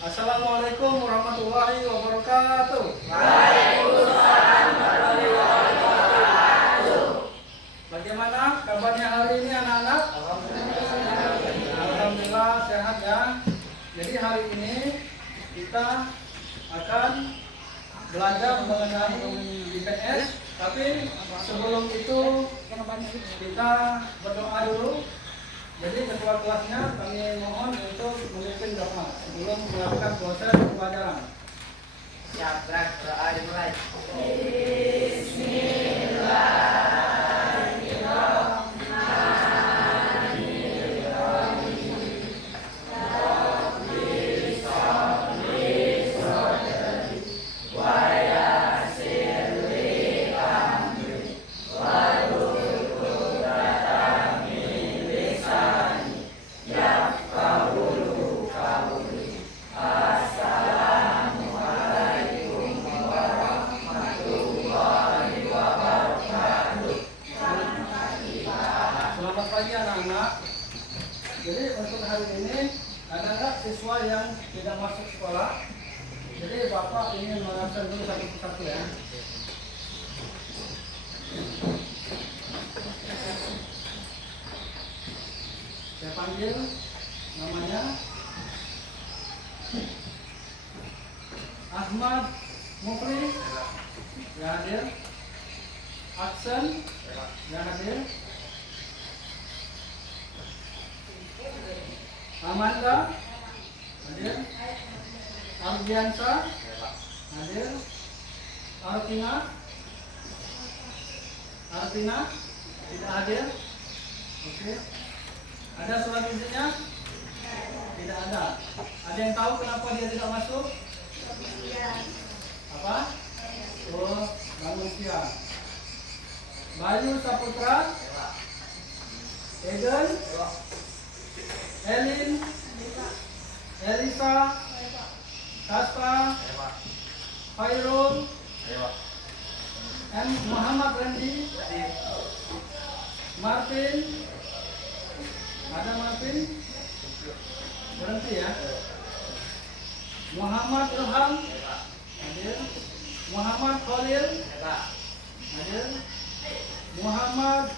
Assalamualaikum warahmatullahi wabarakatuh. Waalaikumsalam warahmatullahi wabarakatuh. Bagaimana kabarnya hari ini anak-anak? Alhamdulillah sehat ya. Jadi hari ini kita akan belajar mengenai IPS. Tapi sebelum itu kita berdoa dulu. Jadi ketua kelasnya kami mohon untuk memimpin doa sebelum melakukan proses pembelajaran. Siap, gerak, doa dimulai. Selamat pagi anak-anak. Jadi untuk hari ini ada nggak siswa yang tidak masuk sekolah? Jadi Bapak ingin mengabsen dulu satu persatu ya. Saya panggil namanya Ahmad Mufli yang hadir, Aksen yang hadir, Amanda hadir, Ardiansa hadir, Artina tidak hadir. Oke. Ada surat izinnya? Tidak ada. Ada yang tahu kenapa dia tidak masuk? Apa? Oh, manusia. Bayu Saputra, Eden, Elin, Elisa, Kaspa, Khairul, M. Muhammad Randy, Martin, ada Martin, berhenti ya. Muhammad Ilham, hadir. Muhammad Khalil, hadir. Muhammad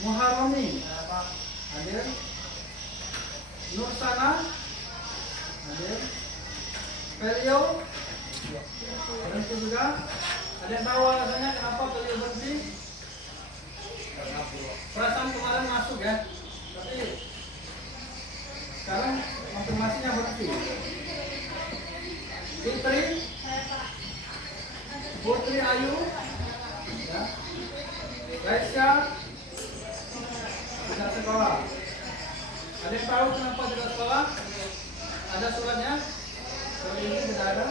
Muharrami, hadir. Nursana, hadir. Pelio, berhenti juga. Ada yang tahu alasannya kenapa Pelio berhenti? Perasaan kemarin masuk ya, tapi sekarang konfirmasinya berhenti. Fitri, Putri Ayu, ya. Raisya, tidak sekolah. Ada yang tahu kenapa tidak sekolah? Ada suratnya? Surat ini tidak ada.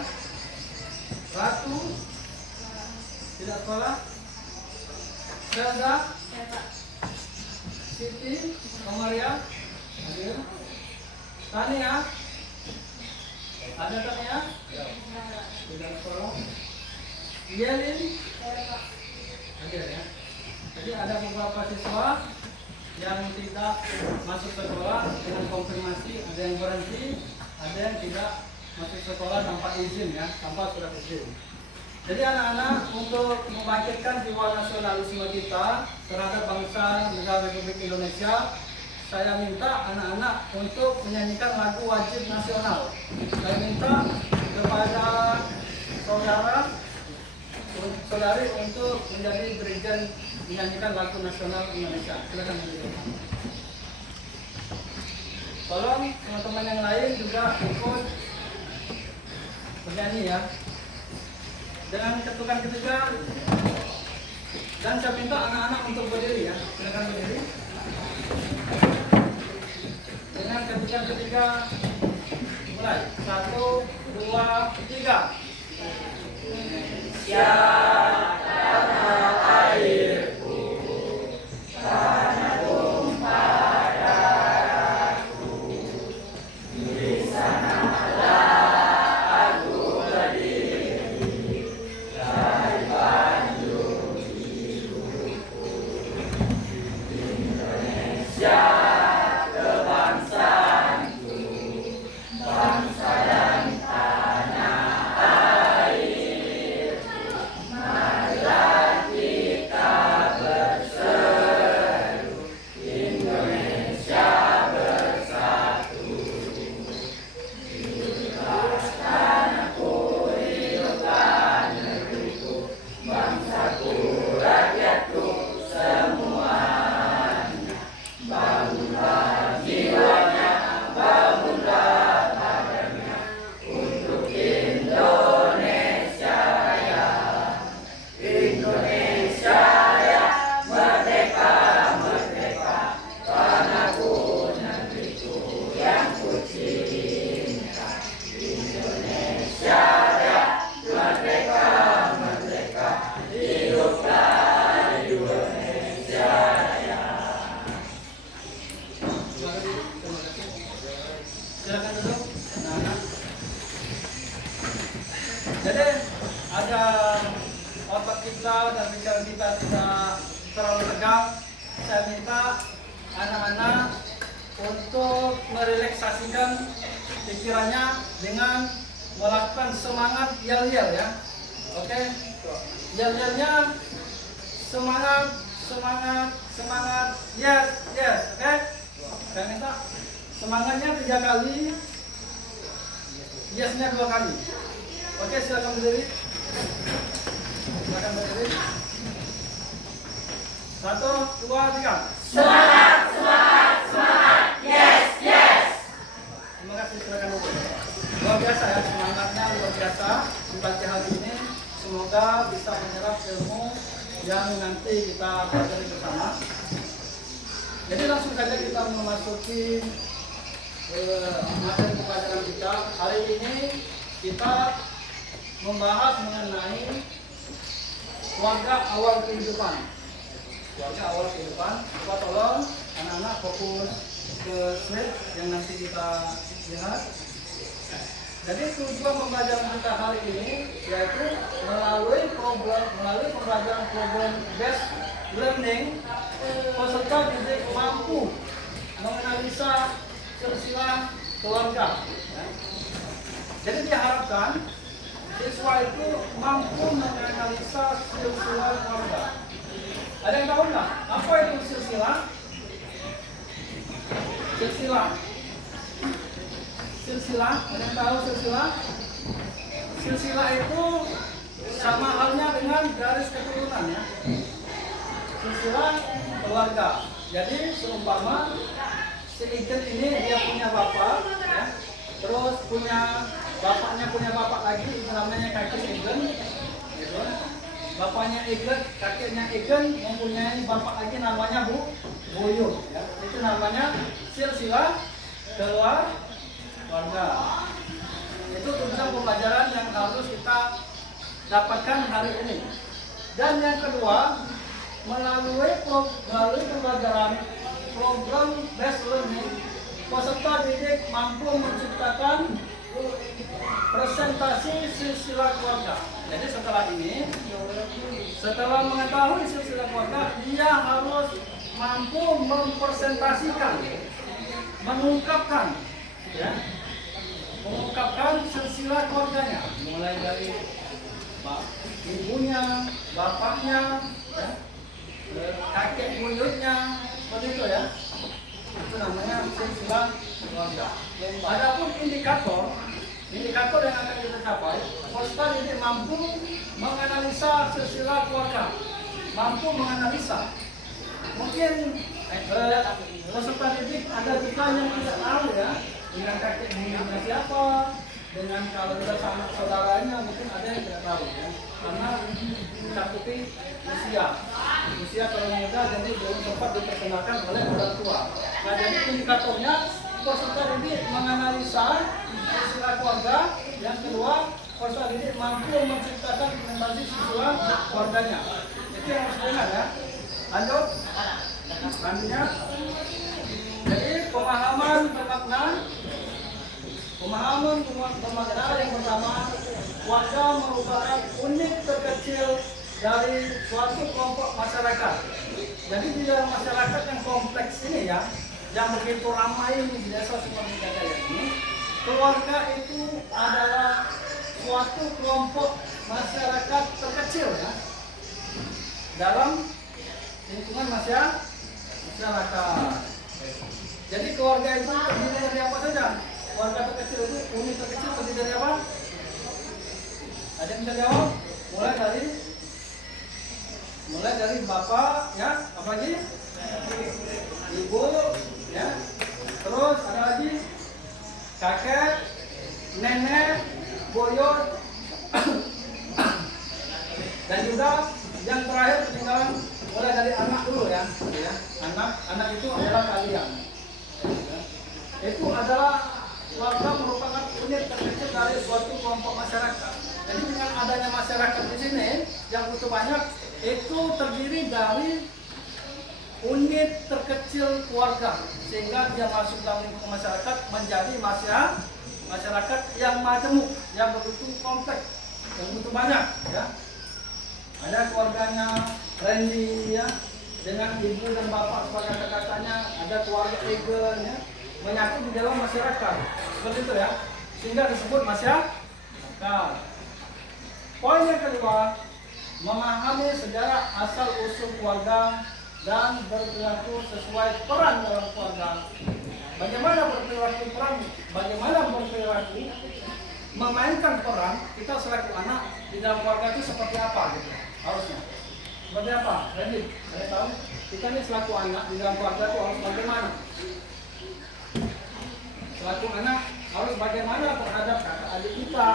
Ratu, tidak sekolah. Selda, Siti, Komaria, hadir. Tania, ada Tania? Tidak sekolah. Yelin, hadir ya. Jadi ada beberapa siswa yang tidak masuk sekolah dengan konfirmasi, ada yang berhenti, ada yang tidak masuk sekolah tanpa izin ya, tanpa surat izin. Jadi anak-anak, untuk membangkitkan jiwa nasionalisme kita terhadap bangsa negara Republik Indonesia, saya minta anak-anak untuk menyanyikan lagu wajib nasional. Saya minta kepada saudari untuk menjadi dirijen menyanyikan lagu nasional Indonesia. Silakan menyanyi. Tolong teman-teman yang lain juga ikut bernyanyi ya. Dengan ketukan ketiga, dan saya minta anak-anak untuk berdiri ya. Silakan berdiri. Dengan ketukan ketiga, mulai 1, 2, 3. Siap, tanah airku, tanah tumpah darahku, di sanalah aku berdiri, dari Bandung hidupku, Indonesia kebangsaanku, bangsa dan Silakan duduk. Nah. Jadi ada otak kita dan pikiran kita tidak terlalu tegang. Saya minta anak-anak untuk merelaksasikan pikirannya dengan melakukan semangat yel-yel ya. Oke? Yel-yelnya semangat, semangat, semangat. Yes, yes. Oke? Saya minta semangatnya 3 kali, yesnya 2 kali. Oke, silakan berdiri. Silakan berdiri. 1, 2, 3. Semangat, semangat, semangat. Yes, yes. Terima kasih, silakan duduk. Luar biasa ya, semangatnya luar biasa di pagi hari ini. Semoga bisa menyerap ilmu yang nanti kita pelajari bersama. Jadi langsung saja kita memasuki materi pelajaran kita. Hari ini kita membahas mengenai keluarga awal kehidupan. Keluarga awal kehidupan. Coba tolong anak-anak fokus ke slide yang nanti kita lihat. Jadi tujuan pembelajaran kita hari ini yaitu melalui pembelajaran program based learning, peserta didik mampu menganalisa silsilah keluarga. Jadi diharapkan siswa itu mampu menganalisa silsilah keluarga. Ada yang tahu nggak apa itu silsilah? Silsilah, ada yang tahu silsilah? Silsilah itu sama halnya dengan garis keturunan ya. Silsilah keluarga. Jadi seumpama si Iken ini dia punya bapak ya. Terus bapaknya punya bapak lagi, itu namanya kakek Iken gitu. Bapaknya Iken, kakeknya Iken mempunyai bapak lagi namanya Buyut ya. Itu namanya silsilah keluarga. Itu tujuan pembelajaran yang harus kita dapatkan hari ini. Dan yang kedua, melalui pembelajaran program based learning, peserta didik mampu menciptakan presentasi silsilah keluarga. Jadi setelah mengetahui silsilah keluarga, dia harus mampu mempresentasikan, mengungkapkan silsilah keluarganya, mulai dari ibunya, bapaknya, ya, kakek buyutnya, seperti itu ya. Itu namanya silsilah keluarga. Adapun indikator yang akan kita capai, peserta didik mampu menganalisa silsilah keluarga, mampu menganalisa. Mungkin peserta didik ada juga yang tidak tahu ya, dengan kakek buyutnya siapa, dengan kalau tidak sama saudaranya mungkin ada yang tidak tahu ya, karena mencakupi usia kalau muda jadi belum sempat diperkenalkan oleh orang tua. Nah jadi indikatornya peserta didik menganalisa silsilah keluarga. Yang kedua, peserta didik mampu menciptakan presentasi silsilah keluarganya. Itu yang harus diingat ya. Lanjut. Selanjutnya, jadi pemahaman bermakna yang pertama, keluarga merupakan unit terkecil dari suatu kelompok masyarakat. Jadi di dalam masyarakat yang kompleks ini ya, yang begitu ramai di desa seperti Jagaya ini, keluarga itu adalah suatu kelompok masyarakat terkecil ya, dalam lingkungan masyarakat. Jadi keluarga itu terdiri dari apa saja? Keluarga terkecil itu, unit terkecil terdiri dari apa? Ada yang bisa jawab? Mulai dari bapak ya, apa lagi? Ibu ya. Terus ada lagi kakek, nenek, buyut, dan juga yang terakhir ketinggalan mulai dari anak dulu ya. Anak itu adalah kalian. Itu adalah keluarga merupakan unit terkecil dari suatu kelompok masyarakat. Jadi dengan adanya masyarakat di sini yang begitu banyak, itu terdiri dari unit terkecil keluarga, sehingga dia masuk dalam lingkungan masyarakat menjadi masyarakat yang majemuk, yang begitu kompleks, yang begitu banyak, ya. Ada keluarganya Randy, ya, dengan ibu dan bapak sebagai kakak-kakaknya, ada keluarga Eagle, ya, menyatu di dalam masyarakat, seperti itu, ya, sehingga disebut masyarakat. Poin yang kedua, memahami sejarah asal usul keluarga dan berperilaku sesuai peran dalam keluarga. Bagaimana berperilaku peran? Bagaimana berperilaku memainkan peran kita selaku anak di dalam keluarga itu seperti apa gitu? Harusnya seperti apa? Randy, saya tahu kita ini selaku anak di dalam keluarga itu harus bagaimana? Selaku anak harus bagaimana terhadap kakak adik kita,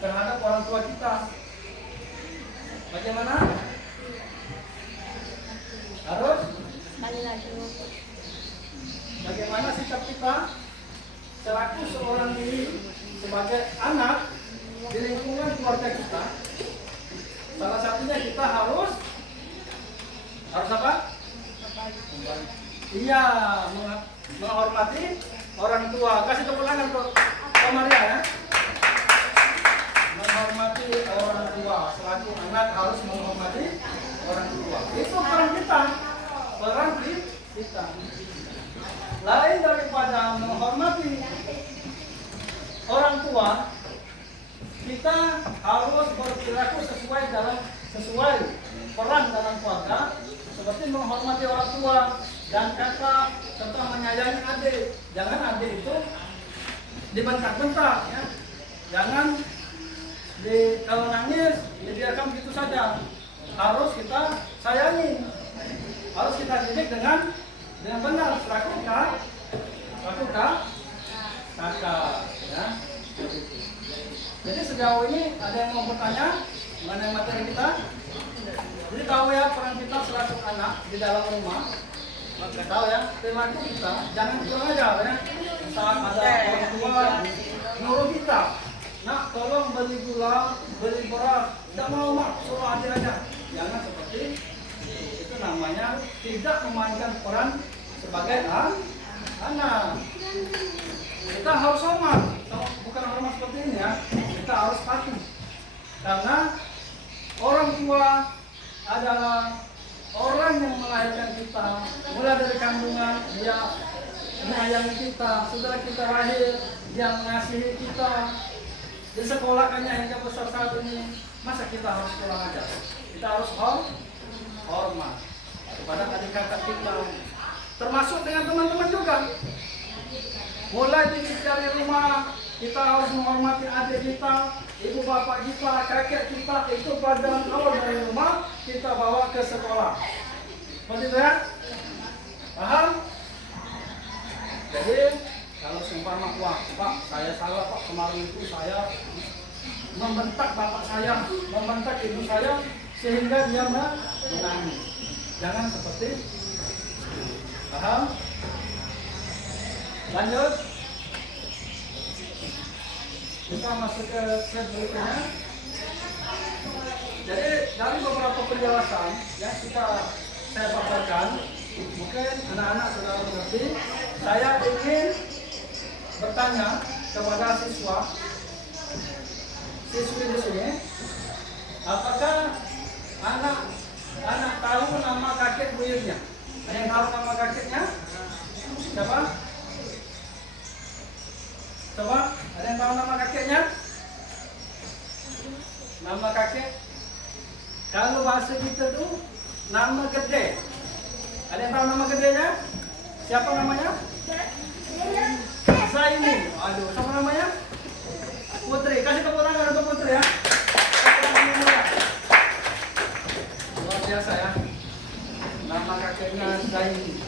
terhadap orang tua kita? Bagaimana? Harus bagaimana sikap kita selaku seorang diri sebagai anak di lingkungan keluarga kita? Salah satunya kita harus apa? Iya, menghormati orang tua. Kasih tepuk tangan untuk Maria, ya. Menghormati orang tua. Selaku anak harus menghormati orang tua. Itu peran kita. Peran kita. Lain daripada menghormati orang tua, kita harus berperilaku sesuai peran dalam keluarga, seperti menghormati orang tua dan kakak serta menyayangi adik. Jangan adik itu dibentak-bentak, ya. Jangan kalau nangis dibiarkan begitu saja. Harus kita sayangi, harus kita didik dengan benar selaku kakak, ya. Jadi sejauh ini ada yang mau bertanya mengenai materi kita? Jadi tahu ya peran kita selaku anak di dalam rumah. Maka tahu ya perilaku kita jangan kurang ajar, ya. Saat ada orang tua nyuruh kita, nak tolong beli gula, beli beras, tidak mau mak, suruh adik aja. Jangan seperti itu, namanya tidak memainkan peran sebagai anak. Kita harus hormat, bukan hormat seperti ini, ya. Kita harus patuh, karena orang tua adalah orang yang melahirkan kita, mulai dari kandungan dia menyayangi kita, sudah kita lahir dia mengasihi kita, disekolahkannya hingga besar saat ini. Masa kita harus kurang ajar? Kita harus hormat kepada adik kakak kita, termasuk dengan teman-teman juga. Mulai dari rumah kita harus menghormati adik kita, ibu bapak kita, kakek kita. Itu pelajaran awal dari rumah kita bawa ke sekolah. Seperti itu, ya? Paham? Jadi kalau seumpama, wah pak saya salah pak, kemarin itu saya membentak bapak saya, membentak ibu saya sehingga dia menangis. Jangan seperti itu. Paham? Lanjut. Kita masuk ke slide berikutnya. Jadi dari beberapa penjelasan yang saya paparkan, mungkin anak-anak sudah mengerti. Saya ingin bertanya kepada siswi di sini, apakah anak tahu nama kakek buyutnya? Ada yang tahu nama kakeknya? Siapa? Coba, ada yang tahu nama kakeknya? Nama kakek? Kalau bahasa kita tuh nama gede. Ada yang tahu nama gedenya? Siapa namanya? Zaini. Aduh, siapa namanya? Putri. Kasih tepuk tangan untuk Putri, ya. Luar biasa, ya. Nama kakeknya Zaini.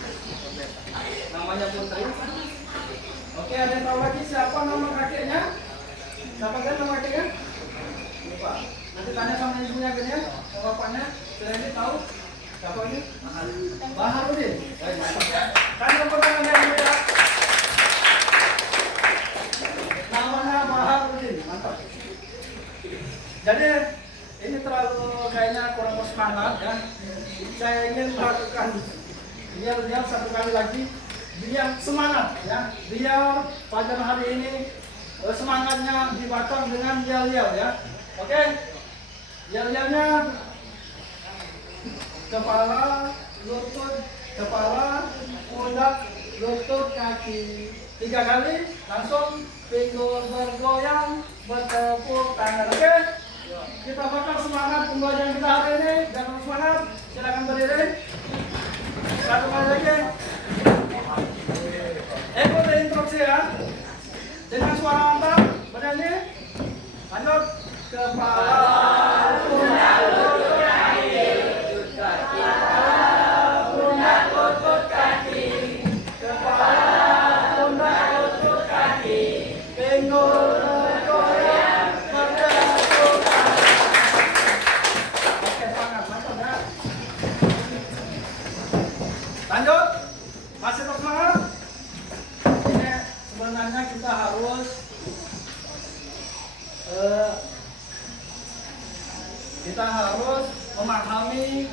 Namanya Putri. Oke, ada yang tahu lagi siapa nama kakeknya? Siapa kan nama kakeknya? Lupa. Nanti tanya sama ibunya kan, ya, sama bapaknya. Sudah ini tahu siapa ini? Baharudin. Baik, mantap. Tanya pertanyaan yang mulia. Namanya Baharudin, mantap. Jadi ini terlalu kayaknya kurang bersemangat, ya. Saya ingin melakukan lihat satu kali lagi biar semangat ya, biar pada hari ini semangatnya dibakar dengan yel-yel ya. Oke, yel-yelnya kepala, lutut, kepala, pundak, lutut, kaki. 3 kali langsung pinggul bergoyang, bertepuk tangan. Oke, kita bakal semangat pembelajaran kita hari ini. Jangan semangat, silakan berdiri. 1 kali lagi. Ikuti instruksi ya. Dengan suara mantap, bernyanyi. Lanjut. Kepala, pundak, lutut, kaki. Kepala, pundak, lutut, kaki. Kepala, pundak, lutut, kaki. Pinggul bergoyang, bertepuk tangan. Oke, semangat, mantap ya. Lanjut. Masih terus semangat. Ini sebenarnya kita harus memahami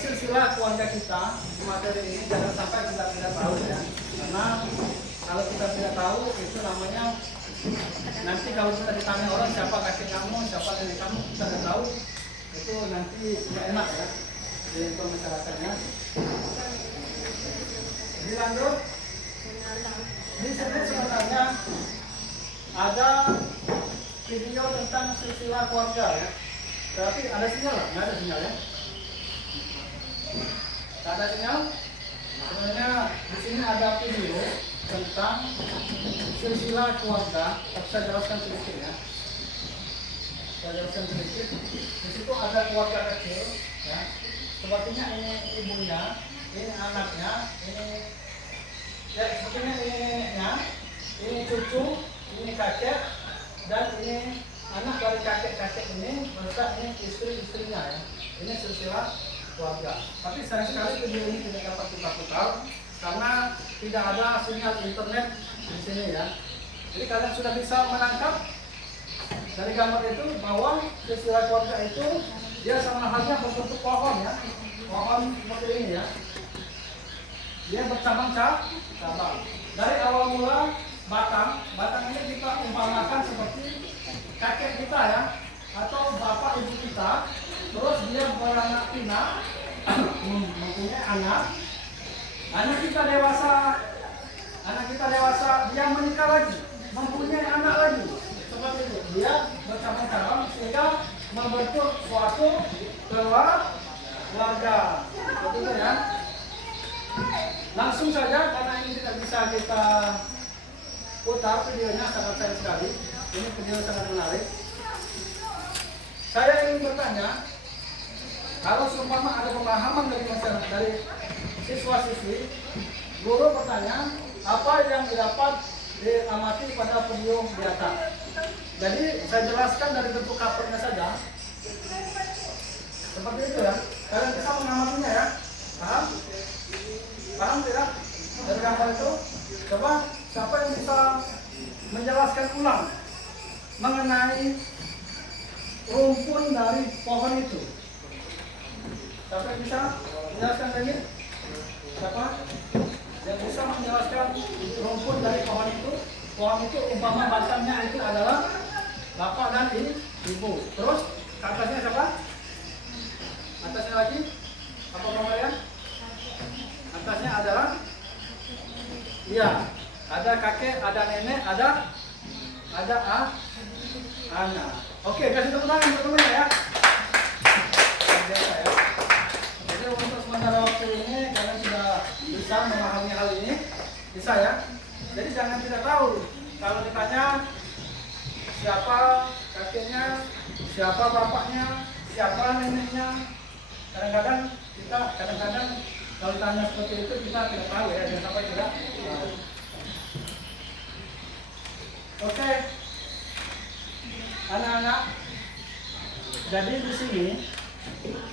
silsilah keluarga kita di materi ini. Jangan sampai kita tidak tahu ya, karena kalau kita tidak tahu itu namanya nanti kalau kita ditanya orang siapa kakek kamu, siapa nenek kamu, kita tidak tahu, itu nanti tidak enak ya untuk masyarakatnya. Jadi lanjut. Di sini sebenarnya ada video tentang silsilah keluarga ya. Berarti ada sinyal lah? Nggak ada sinyal ya? Nggak ada sinyal? Sebenarnya di sini ada video tentang silsilah keluarga. Saya jelaskan sedikit ya. Saya jelaskan sedikit. Di situ ada keluarga kecil ya. Sepertinya ini ibunya, ini anaknya, ini ya sepertinya ini neneknya, ini cucu, ini kakek, dan ini anak dari kakek-kakek ini, beserta ini istri-istrinya ya. Ini silsilah keluarga. Tapi sayang sekali video ini tidak dapat kita putar karena tidak ada sinyal internet di sini ya. Jadi kalian sudah bisa menangkap dari gambar itu bahwa silsilah keluarga itu dia sama halnya berbentuk pohon ya. Pohon seperti ini ya. Dia bercabang-cabang. Dari awal mula batang ini kita umpamakan seperti kakek kita ya, atau bapak ibu kita. Terus dia beranak pinak, mempunyai anak kita dewasa, dia menikah lagi, mempunyai anak lagi. Seperti itu, dia bercabang-cabang sehingga membentuk suatu keluarga. Seperti itu ya. Langsung saja karena ini tidak bisa kita putar videonya, sangat sayang sekali. Ini video sangat menarik. Saya ingin bertanya, kalau seumpama ada pemahaman dari masyarakat, dari siswa-siswi, guru bertanya, apa yang didapat diamati pada video di atas. Jadi saya jelaskan dari bentuk covernya saja. Seperti itu ya. Kalian bisa mengamatinya ya. Paham? Paham tidak? Dari gambar itu? Coba siapa yang bisa menjelaskan ulang mengenai rumpun dari pohon itu? Siapa yang bisa menjelaskan lagi? Siapa yang bisa menjelaskan rumpun dari pohon itu? Pohon itu umpama batangnya itu adalah bapak dan ibu. Terus ke atasnya siapa? Atasnya lagi? Apa namanya? Atasnya adalah, iya, ada kakek, ada nenek, ada anak. Oke, kasih tepuk tangan untuk temennya ya. Biasa ya. Jadi untuk sementara waktu ini kalian sudah bisa memahami hal ini, bisa ya. Jadi jangan tidak tahu. Kalau ditanya siapa kakeknya, siapa bapaknya, siapa neneknya, kadang-kadang kalau tanya seperti itu kita tidak tahu ya, jangan sampai tidak tahu. Oke, anak-anak. Jadi di sini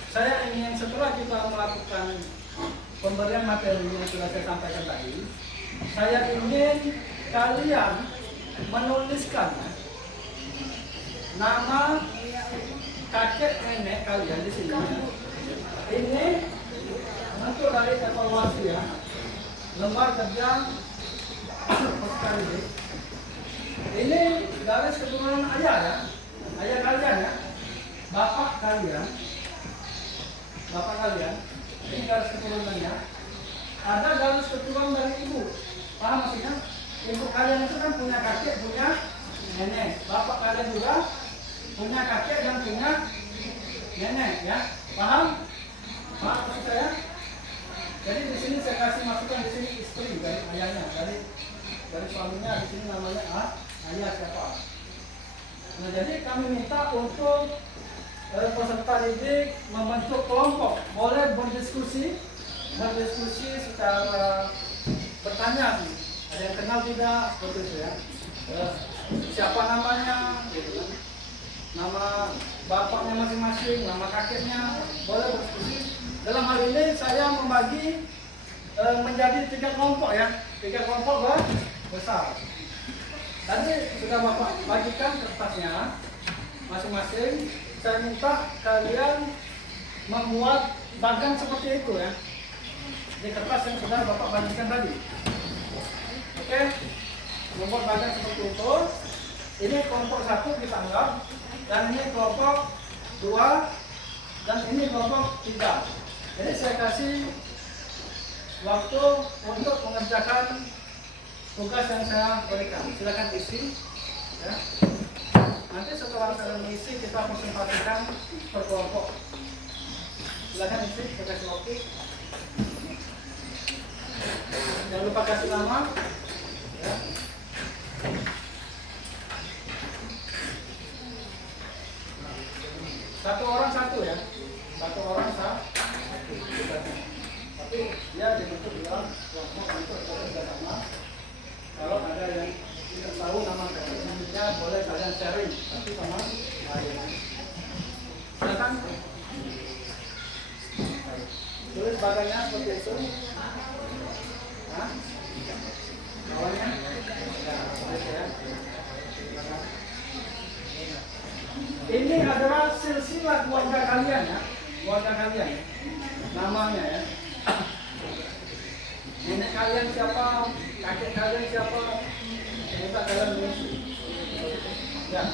saya ingin setelah kita melakukan pemberian materi yang sudah saya sampaikan tadi, saya ingin kalian menuliskan nama kakek nenek kalian di sini. Ini untuk dari evaluasi ya. lembar kerja peserta didik. Ini garis keturunan ayah ya, ayah kalian ya, bapak kalian, ini garis keturunannya. Ada garis keturunan dari ibu, paham maksudnya? Ibu kalian itu kan punya kakek, punya nenek, bapak kalian juga punya kakek dan punya nenek ya, paham? Paham maksud saya? Jadi di sini saya kasih masukan, di sini istri dari ayahnya, dari suaminya, di sini namanya ayah siapa. Nah jadi kami minta untuk peserta didik membentuk kelompok, boleh berdiskusi secara bertanya, ada yang kenal tidak seperti itu ya. Siapa namanya, gitu kan? Nama bapaknya masing-masing, nama kakeknya, boleh berdiskusi. Dalam hal ini saya membagi menjadi 3 kelompok ya, 3 kelompok besar. Tadi sudah Bapak bagikan kertasnya masing-masing. Saya minta kalian membuat bagan seperti itu ya, di kertas yang sudah Bapak bagikan tadi. Oke, membuat bagan seperti itu. Ini kelompok 1 kita anggap, dan ini kelompok 2, dan ini kelompok 3. Jadi saya kasih waktu untuk mengerjakan tugas yang saya berikan. Silakan isi ya. Nanti setelah kalian isi, kita presentasikan per kelompok. Silakan isi, saya kasih waktu. Jangan lupa kasih nama ya. Satu orang satu ya, satu orang satu. Tapi dia dibentuk dalam kelompok untuk kerjasama. Kalau ada yang tidak tahu nama kerjanya, boleh kalian sharing satu sama lain. Silakan tulis badannya seperti itu. Nah, bawahnya ya, seperti ya. Ini adalah silsilah keluarga kalian ya, keluarga kalian ya. Namanya ya. Nenek kalian siapa, kakek kalian siapa, minta kalian mengisi. Ya,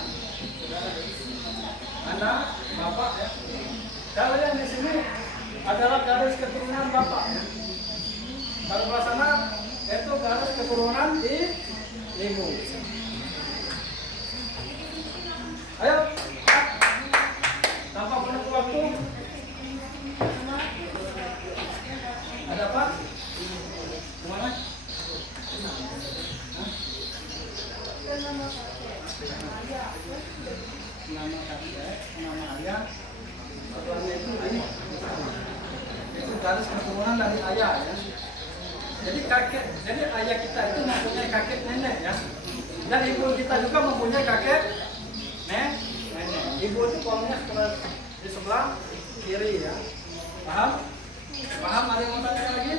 anak, bapak ya. Kalian di sini adalah garis keturunan bapak ya. Kalau belah sana itu garis keturunan di ibu. Ayo, tanpa menunggu waktu. Ada apa? Kemana? Nama kakek, nama ayah. Setelahnya itu garis keturunan dari ayah ya. Jadi ayah kita itu mempunyai kakek nenek ya. Dan ibu kita juga mempunyai kakek nenek. Ibu itu kolomnya di sebelah kiri ya. Paham? Paham? Ada yang mau tanya lagi?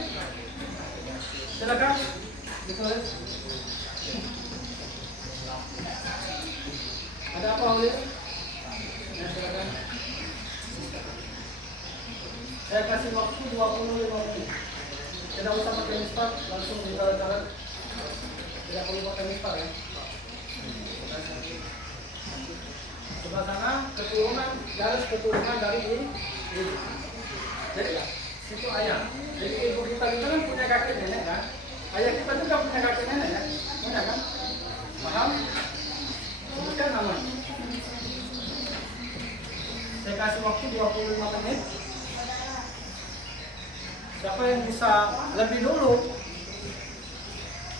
Silakan ditulis. Ada apa Ulil? Ya, silakan. Saya kasih waktu 25 menit. Tidak usah pakai mistar, langsung dijalan-jalan. Tidak perlu pakai mistar ya. Sebelah sana keturunan, garis keturunan dari ibu. Jadi situ ayah. Jadi ibu kita itu kan punya kakek nenek kan. Ayah kita juga punya kakek nenek ya. Punya kan? Paham? Sebutkan namanya. Saya kasih waktu 25 menit. Siapa yang bisa lebih dulu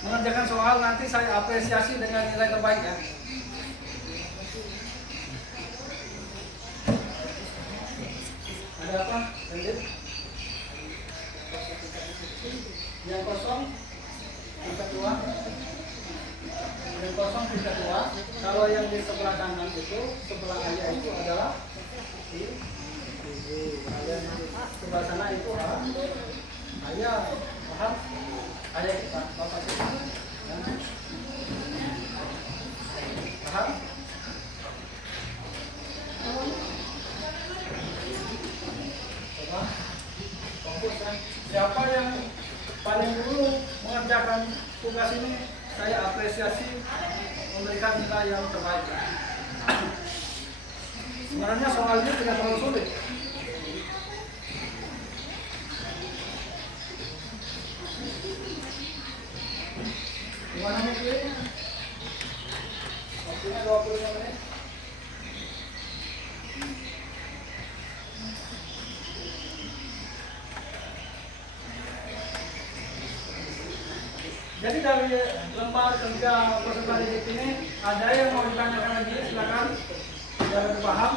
mengerjakan soal, nanti saya apresiasi dengan nilai terbaik ya. Ada apa? Lanjut. Yang kosong tingkat 2. Yang kosong tingkat 2. Kalau yang di sebelah kanan itu, sebelah ayah itu adalah ibu. Ayah sebelah sana itu ayah. Paham? Ayah kita, bapak kita. Paham? Coba fokus kan. Siapa yang paling dulu saya apresiasi memberikan kita yang terbaik. Sebenarnya soalnya tidak terlalu sulit. Gimana mungkin? Waktunya 25 menit. Jadi dari lembar kerja peserta didik ini, ada yang mau ditanyakan lagi, silakan. Biar lebih paham.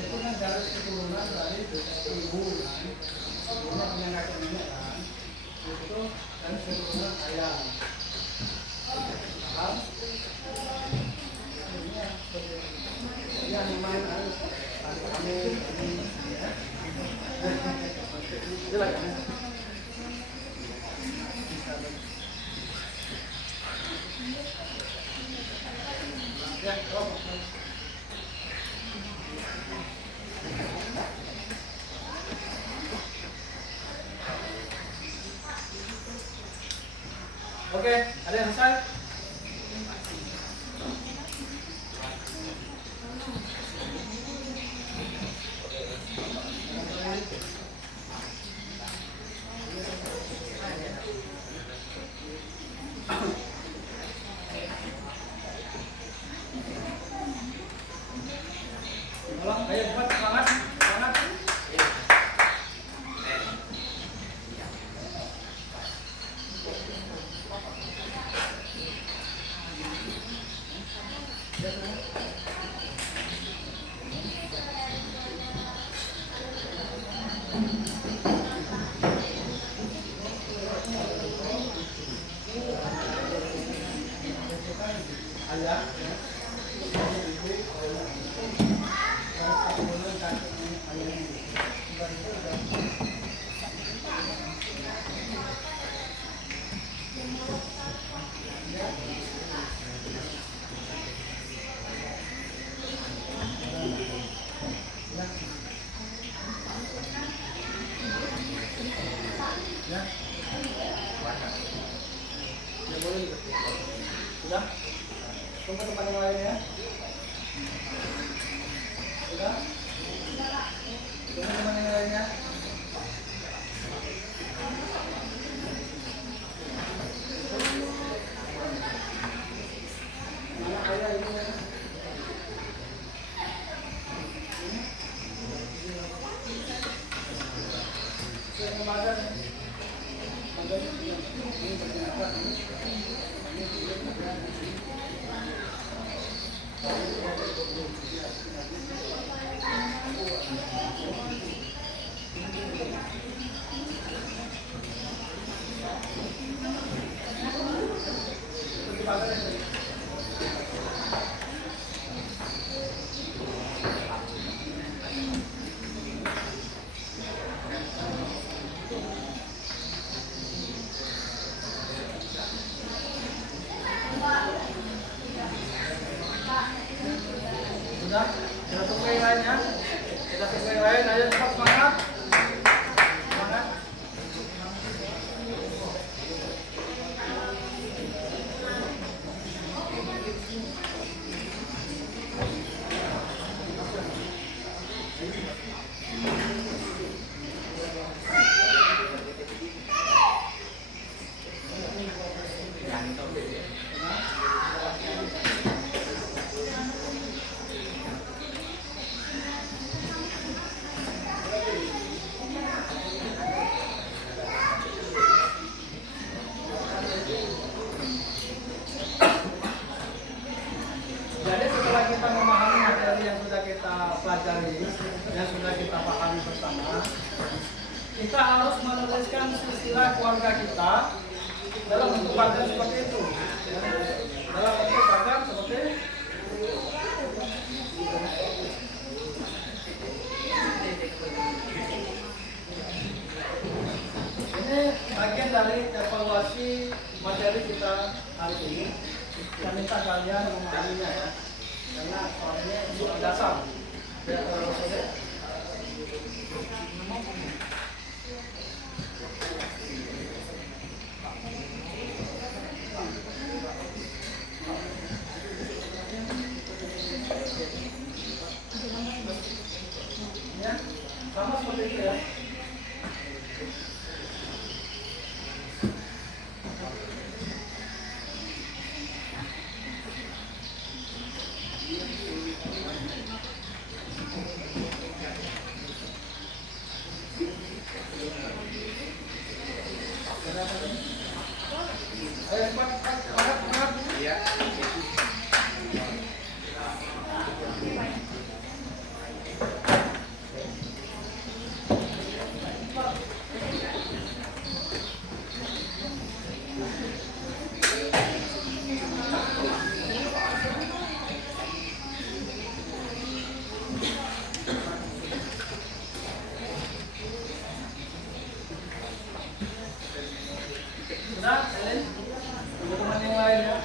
Itu kan garis keturunan dari ibu kan, ibunya punya kakek nenek kan, itu garis keturunan ayah. Paham? Ya memang harus amin. Jelas kan? Ya, Oke, ada yang selesai? Tolong, ayo cepat, semangat, semangat. Ayah, ya, ya boleh. Sudah? Tunggu tempat yang lain ya. Sudah? Tunggu tempat yang lain ya. Mana ayah ini ya? Saya membaca nih. Sudah? Sudah tunggu yang lain ya? Sudah tunggu yang lain, ayo cepat semangat. Semangat. istilah keluarga kita dalam bentuk bagan seperti itu. Dalam bentuk bagan seperti ini bagian dari evaluasi materi kita hari ini. Saya minta kalian memahaminya ya, karena soalnya itu dasar. Tidak terlalu sulit. Ya, sama seperti itu ya. Ayo cepat, angkat. Iya. Sudah, Ellen? Teman-teman yang lain ya.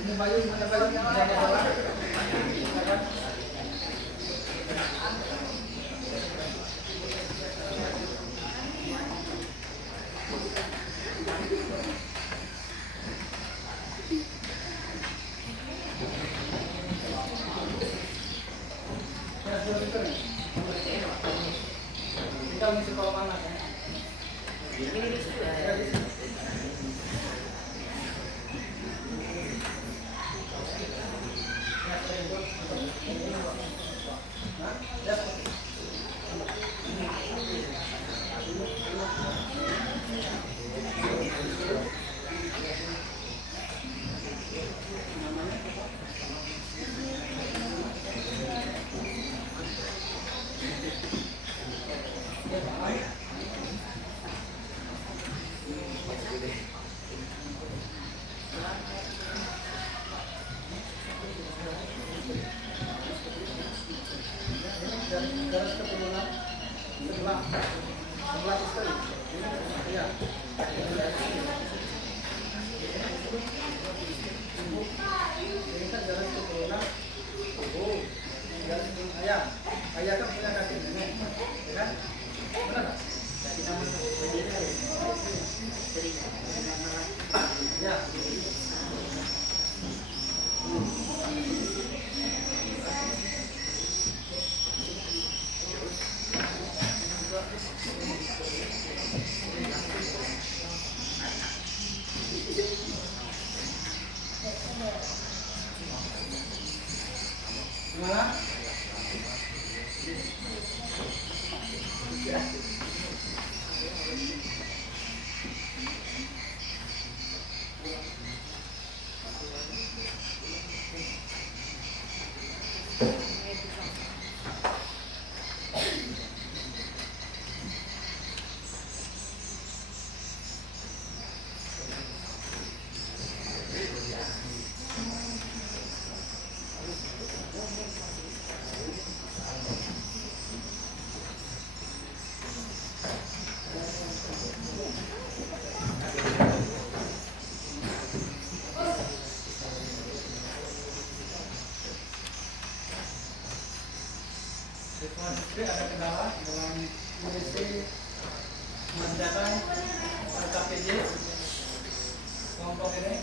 Ini Bayu, mana Bayu? Jaga bola. Silakan. Ya, sudah itu nih. Tinggal ngisi kolam anak ya. Ya, di sini. Garis keturunan sebelah istri. Iya. Ini kan garis keturunan. Oh, garis keturunan ayah. Ayah kan punya kakek nenek, ya kan? Benar nggak? Ya. Gimana? Siswa SD ada kendala dalam mengisi mengerjakan KPJ kelompok ini.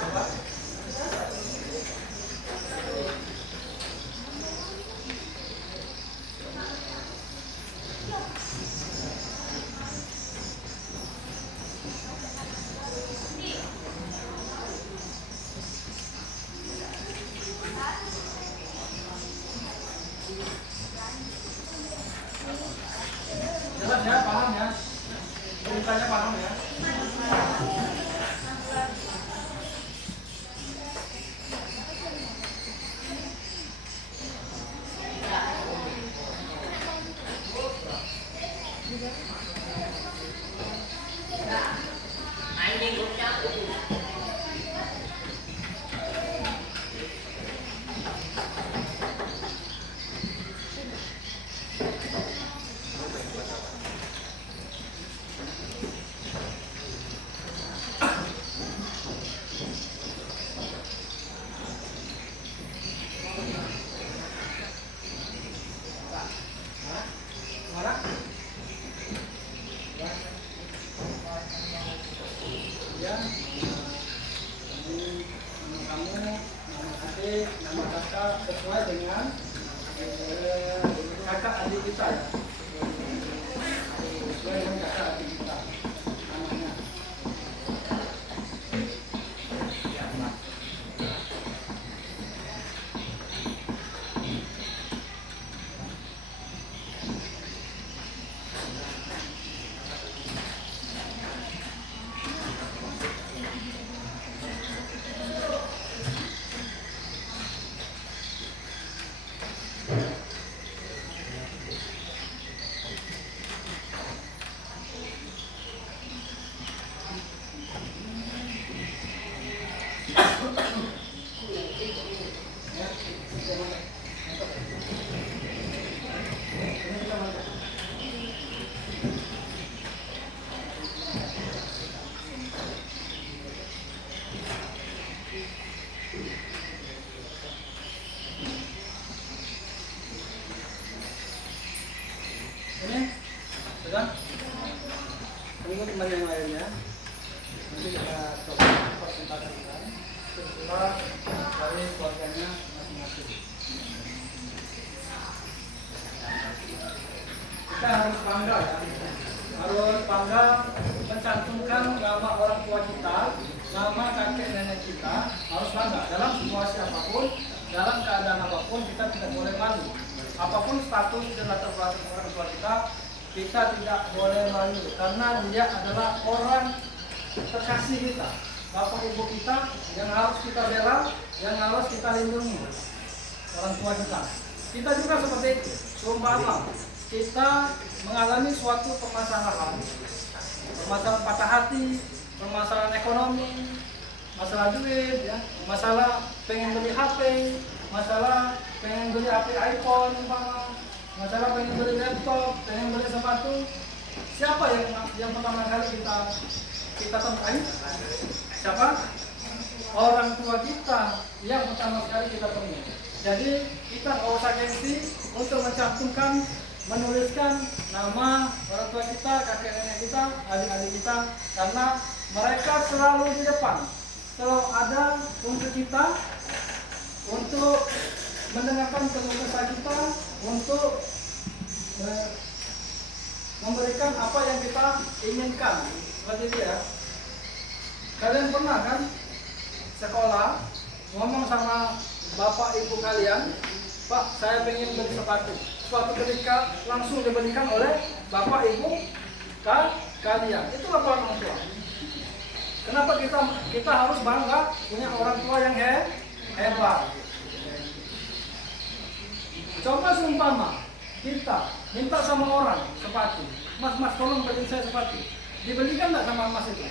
Coba. ya. Nama kamu, nama adik, nama kakak sesuai dengan kakak adik kita ya. Sesuai dengan kakak adik kita namanya. Ya, Pak. Ini sudah. Tunggu teman yang lainnya. Nanti kita coba presentasikan setelah dari keluarganya masing-masing. Kita harus bangga ya, harus bangga mencantumkan nama orang tua kita, nama kakek nenek kita, harus bangga dalam situasi apapun, dalam keadaan apapun kita tidak boleh malu. Apapun status dan latar belakang orang tua kita tidak boleh malu karena dia adalah orang terkasih kita, bapak ibu kita yang harus kita bela, yang harus kita lindungi, orang tua kita. Kita juga seperti itu, seumpama kita mengalami suatu permasalahan patah hati, permasalahan ekonomi, masalah duit, ya, masalah pengen beli HP, masalah pengen beli HP iPhone, masalah pengen beli laptop, pengen beli sepatu. Siapa yang pertama kali kita temui? Siapa? Orang tua kita yang pertama kali kita temui. Jadi kita nggak usah gengsi untuk mencantumkan, menuliskan nama orang tua kita, kakek nenek kita, adik-adik kita, karena mereka selalu di depan, selalu ada untuk kita, untuk mendengarkan keluh kesah kita, untuk memberikan apa yang kita inginkan. Seperti itu ya. Kalian pernah kan sekolah ngomong sama bapak ibu kalian, Pak, saya pengen beli sepatu. Suatu ketika langsung dibelikan oleh bapak ibu kalian. Itulah orang tua. Kenapa kita harus bangga punya orang tua yang hebat? Coba seumpama kita minta sama orang sepatu, mas tolong beliin saya sepatu. Dibelikan nggak sama mas itu?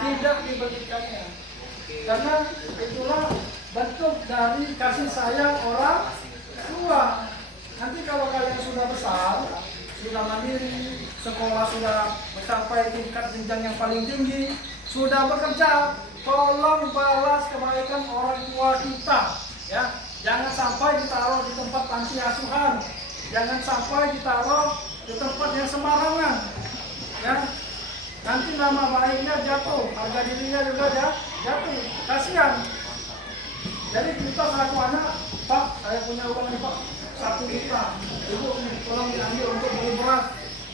Tidak dibelikannya. Karena itulah bentuk dari kasih sayang orang tua. Nanti kalau kalian sudah besar, sudah mandiri, sekolah sudah mencapai tingkat jenjang yang paling tinggi, sudah bekerja, tolong balas kebaikan orang tua kita, ya. Jangan sampai ditaruh di tempat panti asuhan, jangan sampai ditaruh di tempat yang sembarangan, ya. Nanti nama baiknya jatuh, harga dirinya juga jatuh, kasihan. Jadi kita selaku anak, Pak, saya punya uang nih Pak, 1 juta, Ibu tolong diambil untuk beli beras,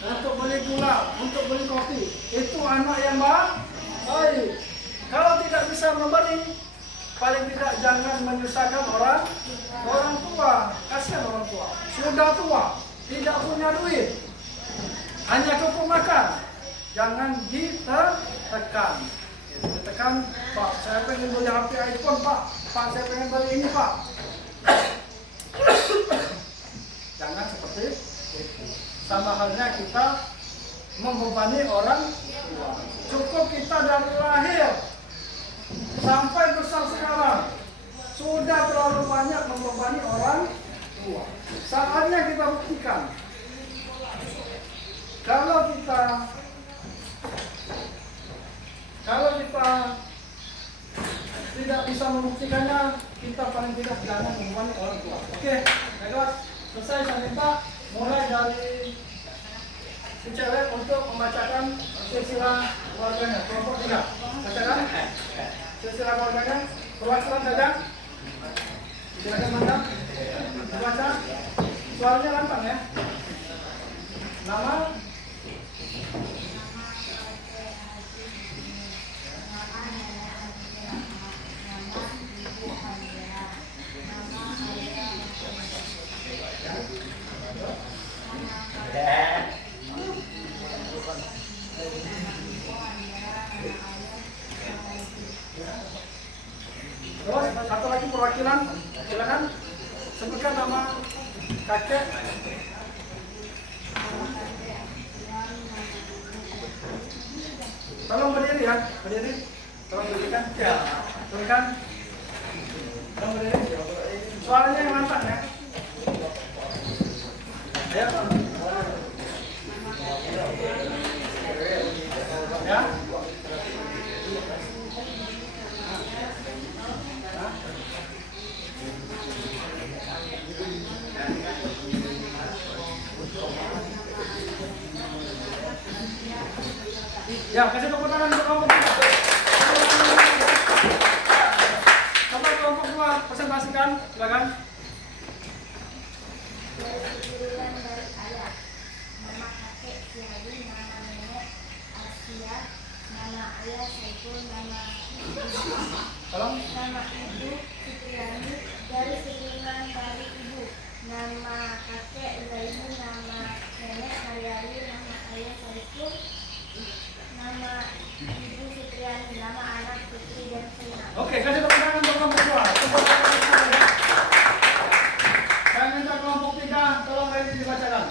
untuk beli gula, untuk beli kopi. Itu anak yang baik. Kalau tidak bisa memberi, paling tidak jangan menyusahkan orang tua. Kasihan orang tua, sudah tua, tidak punya duit, hanya cukup makan. Jangan ditekan. Pak, saya pengen beli HP iPhone Pak, saya pengen beli ini Pak. Jangan seperti itu. Sama halnya kita membebani orang tua. Cukup kita dari lahir sampai besar sekarang sudah terlalu banyak membebani orang tua. Saatnya kita buktikan. Kalau kita tidak bisa membuktikannya, kita paling tidak jangan membebani orang tua. Oke, baiklah. Selesai, saya minta mulai dari si cewek untuk membacakan silsilah keluarganya, kelompok 3. Bacakan. Silsilah keluarganya, perwakilan saja. Silakan baca. Baca. Suaranya lantang ya. Nama. Terus satu lagi perwakilan, silakan sebutkan nama kakek. Tolong berdiri ya, berdiri. Tolong berdirikan. Ya, berdirikan. Tolong berdiri. Suaranya yang lantang ya. Ya. Ya. Ya, kasih tepuk tangan untuk kelompok kita. Coba kelompok 2 presentasikan, silakan. Keturunan dari ayah, nama kakek Kiai, nama nenek Asia, nama ayah Saiful, nama Tolong. nama ibu Fitriani, dari keturunan dari ibu, nama kakek Zaibu, nama nenek Haryali, nama ayah Saiful, nama ibu Fitriani, nama anak Putri dan Sina. Oke, kasih tepuk tangan untuk kelompok 2. Saya minta kelompok 3, tolong ready dibacakan.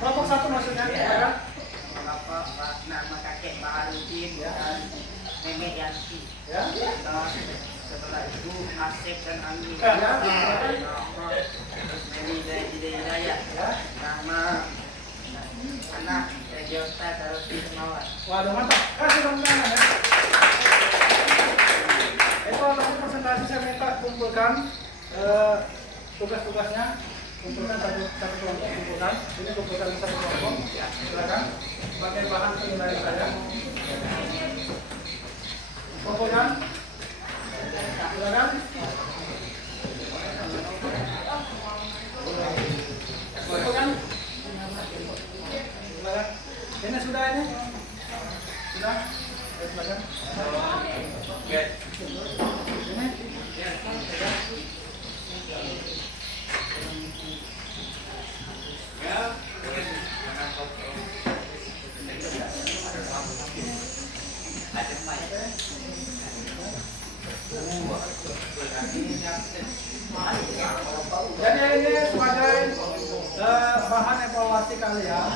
Kelompok 1 maksudnya, silakan. Nama kakek Baharudin dan nenek Yanti. Ya. Setelah itu Asep dan Amin. Ya. Terus Hidayah. Ya. Nama anak Regiota Darusi Mawar. Waduh, mantap. Kasih tepuk tangan ya. Itu tadi presentasi saya minta kumpulkan tugas-tugasnya. Kumpulkan satu kelompok, kumpulkan. Ini kumpulkan satu kelompok. Silakan. Pakai bahan penilaian saya. Kumpulkan. Silakan. Kumpulkan. Silakan. Ini sudah ini? Sudah? Silakan. Ini? Jadi ini sebagai bahan evaluasi kalian,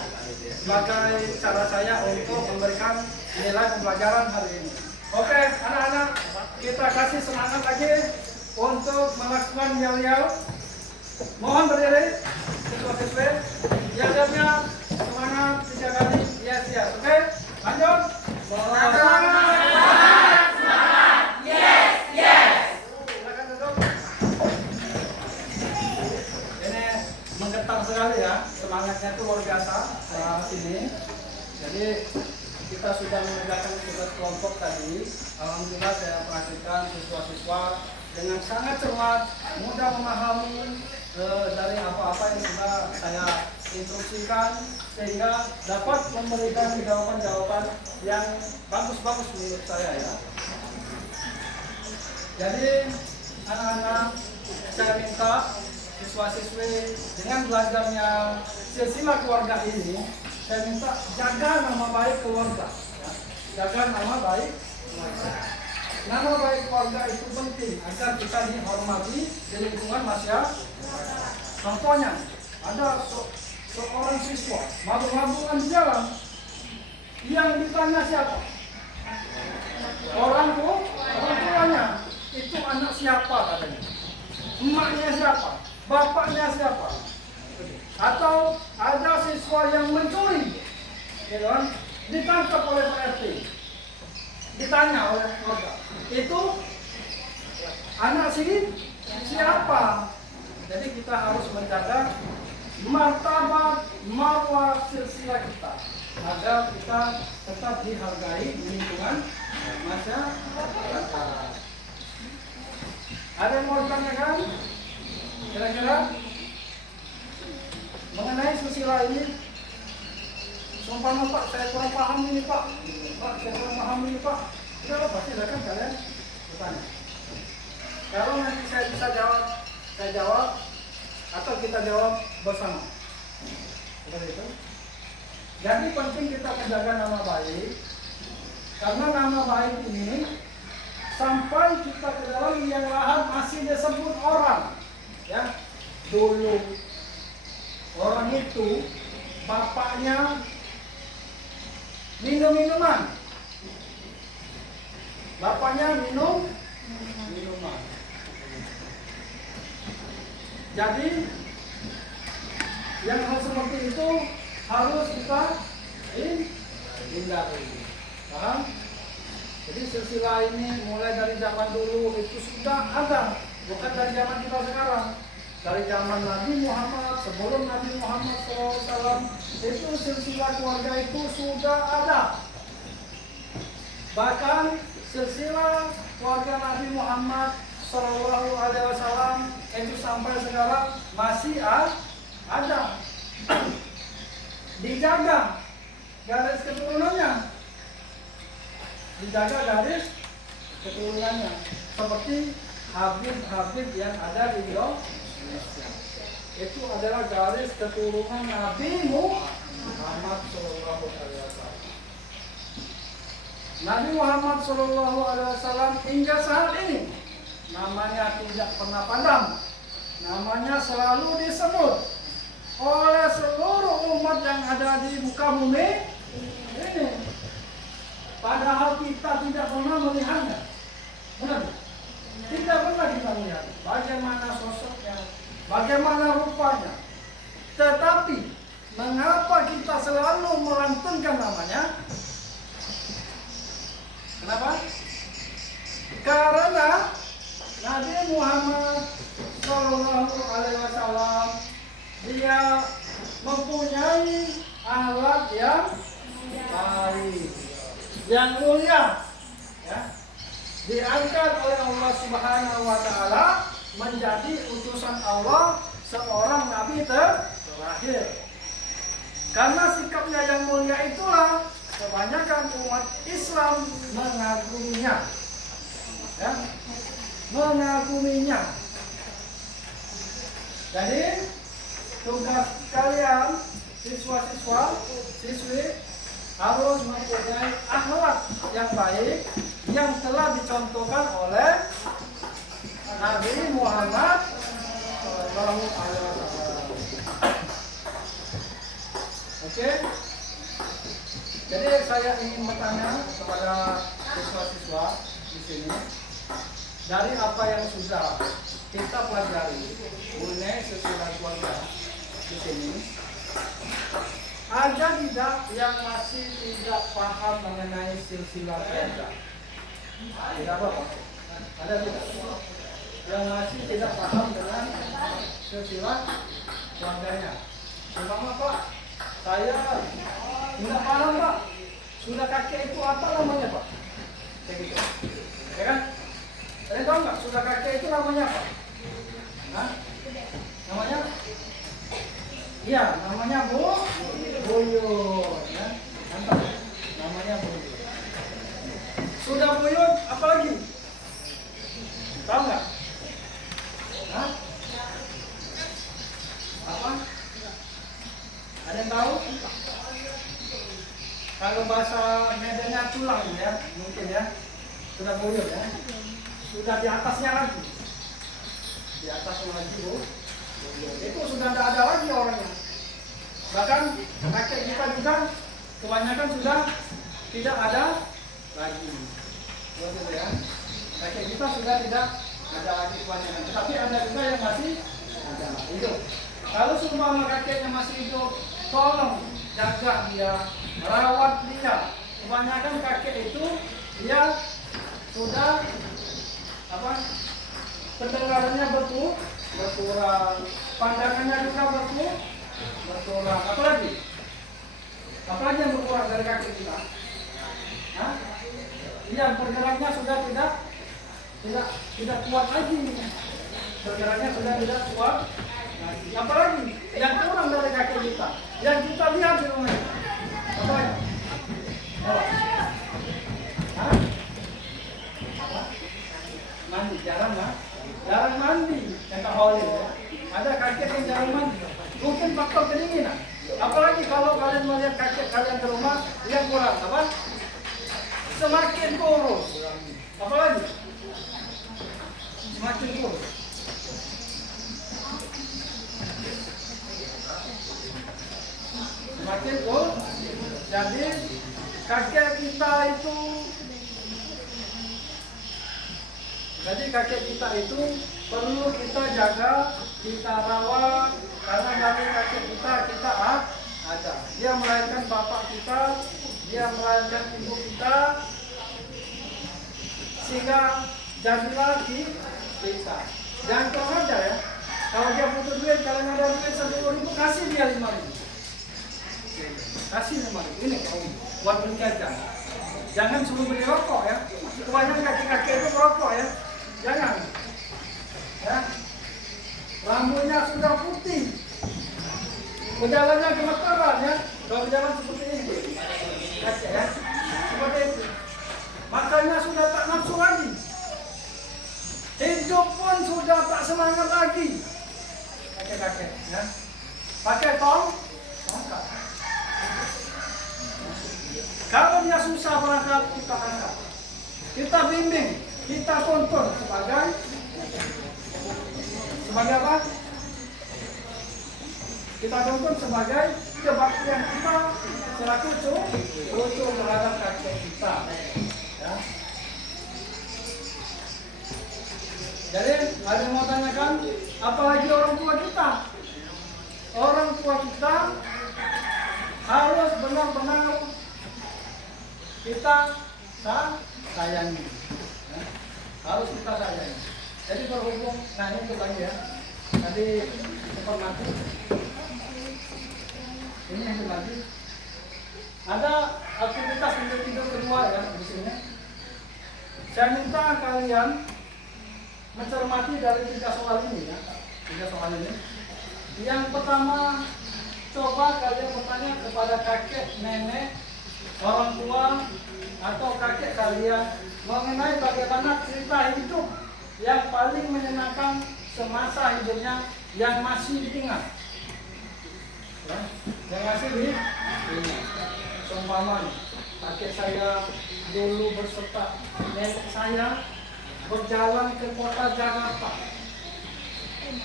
sebagai cara saya untuk memberikan nilai pembelajaran hari ini. Oke, anak-anak, kita kasih semangat lagi untuk melakukan yel-yel. Mohon berdiri, siswa-siswi. Yel-yelnya semangat 3 kali. Yes, yes. Oke, lanjut. Semangat. Silakan duduk. Ini menggetar sekali ya, semangatnya itu luar biasa sini. Jadi kita sudah mengerjakan tugas kelompok tadi. Alhamdulillah saya perhatikan siswa-siswa dengan sangat cermat, mudah memahami dari apa-apa yang sudah saya instruksikan, sehingga dapat memberikan jawaban-jawaban yang bagus-bagus menurut saya ya. Jadi anak-anak, saya minta siswa-siswi dengan belajarnya silsilah keluarga ini, saya minta jaga nama baik keluarga ya. Jaga nama baik keluarga. Nama baik keluarga itu penting agar kita dihormati di lingkungan masyarakat. Contohnya, ada seorang siswa mabuk-mabukan di jalan, yang ditanya siapa? Orang tuanya. Itu anak siapa katanya? Emaknya siapa? Bapaknya siapa? Atau ada siswa yang mencuri, ya kan? Ditangkap oleh Pak RT, ditanya oleh keluarga, itu anak siapa? Jadi kita harus menjaga martabat marwah silsilah kita. agar kita tetap dihargai di lingkungan masyarakat. Ada yang mau ditanyakan? Kira-kira mengenai susila ini? Sumpah Pak, saya kurang paham ini Pak. Pak, saya kurang paham ini Pak. Tidak apa, silakan kalian bertanya. Kalau nanti saya bisa jawab, saya jawab, atau kita jawab bersama. Seperti itu. Jadi penting kita menjaga nama baik, karena nama baik ini sampai kita ke dalam liang lahat masih disebut orang. Ya, dulu orang itu bapaknya minum minuman, bapaknya minum minuman. Jadi yang hal seperti itu harus kita hindari. Paham? Jadi silsilah ini mulai dari zaman dulu itu sudah ada, bukan dari zaman kita sekarang. Dari zaman Nabi Muhammad, sebelum Nabi Muhammad SAW, itu silsilah keluarga itu sudah ada. Bahkan silsilah keluarga Nabi Muhammad SAW itu sampai sekarang masih ada. Dijaga garis keturunannya, dijaga garis keturunannya, seperti Habib-Habib yang ada di Indonesia. Itu adalah garis keturunan Nabi Muhammad SAW. Nabi Muhammad SAW hingga saat ini namanya tidak pernah padam, namanya selalu disebut oleh seluruh umat yang ada di muka bumi ini. Padahal kita tidak pernah melihatnya. Benar? Tidak pernah kita melihat bagaimana sosoknya, bagaimana rupanya. Tetapi mengapa kita selalu melantunkan namanya? Kenapa? Karena Nabi Muhammad SAW dia mempunyai akhlak yang baik, yang mulia, ya. Diangkat oleh Allah Subhanahu wa Ta'ala menjadi utusan Allah, seorang nabi terakhir. Karena sikapnya yang mulia itulah kebanyakan umat Islam mengaguminya, ya, mengaguminya. Jadi tugas kalian siswi harus mempunyai akhlak yang baik yang telah dicontohkan oleh Nabi Muhammad SAW. Oke? Jadi saya ingin bertanya kepada siswa-siswa di sini, dari apa yang sudah kita pelajari mengenai silsilah keluarga di sini, ada tidak yang masih tidak paham mengenai silsilah keluarga? Tidak apa? Ada tidak yang masih tidak paham dengan silsilah keluarganya? Umpama Pak, saya tidak paham Pak. Sudah kakek itu apa namanya Pak? Kayak gitu, ya kan? Kalian tahu nggak sudah kakek itu namanya apa? Hah? Namanya? Iya, namanya buyut. Ya, mantap. Namanya buyut. Sudah buyut, apa lagi? Tahu nggak? Hah? Apa? Ada yang tahu? Kalau bahasa Medannya tulang ya, mungkin ya. Sudah buyut ya. Sudah di atasnya lagi. Di atasnya lagi buyut. Itu sudah tidak ada lagi orangnya. Bahkan kakek kita juga kebanyakan sudah tidak ada lagi. Betul ya. Kakek kita sudah tidak ada lagi kebanyakan. Tetapi ada juga yang masih ada hidup. Kalau seumpama kakeknya masih hidup, tolong jaga dia, rawat dia. Kebanyakan kakek itu dia sudah apa? Pendengarannya berkurang, pandangannya juga berkurang. Apa lagi? Apalagi yang berkurang dari kaki kita? Hah? Yang bergeraknya sudah tidak kuat lagi. Bergeraknya sudah tidak kuat. Apalagi yang kurang dari kaki kita, yang kita lihat di rumah ini. Apalagi? Hah? Mandi, jarang mandi. Kata Holly, ya. Ada kakek yang jarang mandi. Mungkin faktor kedinginan. Apalagi kalau kalian melihat kakek kalian di rumah yang kurang apa? Semakin kurus. Apalagi? Semakin kurus. Semakin kurus. Jadi kakek kita itu perlu kita jaga, kita rawat, karena dari kakek kita ada. Dia melahirkan bapak kita, dia melahirkan ibu kita, sehingga jadilah kita. Jangan kurang aja ya. Kalau dia butuh duit, kalian ada duit 10.000, kasih dia 5.000. Kasih 5.000. Ini kau buat beli jajan. Jangan suruh beli rokok ya. Kebanyakan kakek-kakek itu merokok ya. Jangan. Ya. Rambutnya sudah putih. Berjalannya gemetaran ya. Kalau berjalan seperti ini. Kakek ya. Seperti itu. Makannya sudah tak nafsu lagi. Hidup pun sudah tak semangat lagi. Kakek-kakek ya. Pakai tongkat. Kalau dia susah berangkat, kita angkat. Kita bimbing, kita tuntun sebagai apa? Kita tuntun sebagai kebaktian kita selaku cucu terhadap kakek kita. Ya. Jadi ada yang mau tanyakan, apalagi orang tua kita? Orang tua kita harus benar-benar kita sayangi. Ya. Harus kita sayangi. Jadi berhubung, nah ini untuk lagi ya. Tadi sempat mati. Ini yang lagi. Ada aktivitas untuk tidur kedua ya di sini. Saya minta kalian mencermati dari 3 soal ini ya. 3 soal ini. Yang pertama, coba kalian bertanya kepada kakek, nenek, orang tua atau kakek kalian mengenai bagaimana cerita hidup yang paling menyenangkan semasa hidupnya yang masih diingat. Ya, yang masih diingat. Seumpama kakek saya dulu berserta nenek saya berjalan ke kota Jakarta.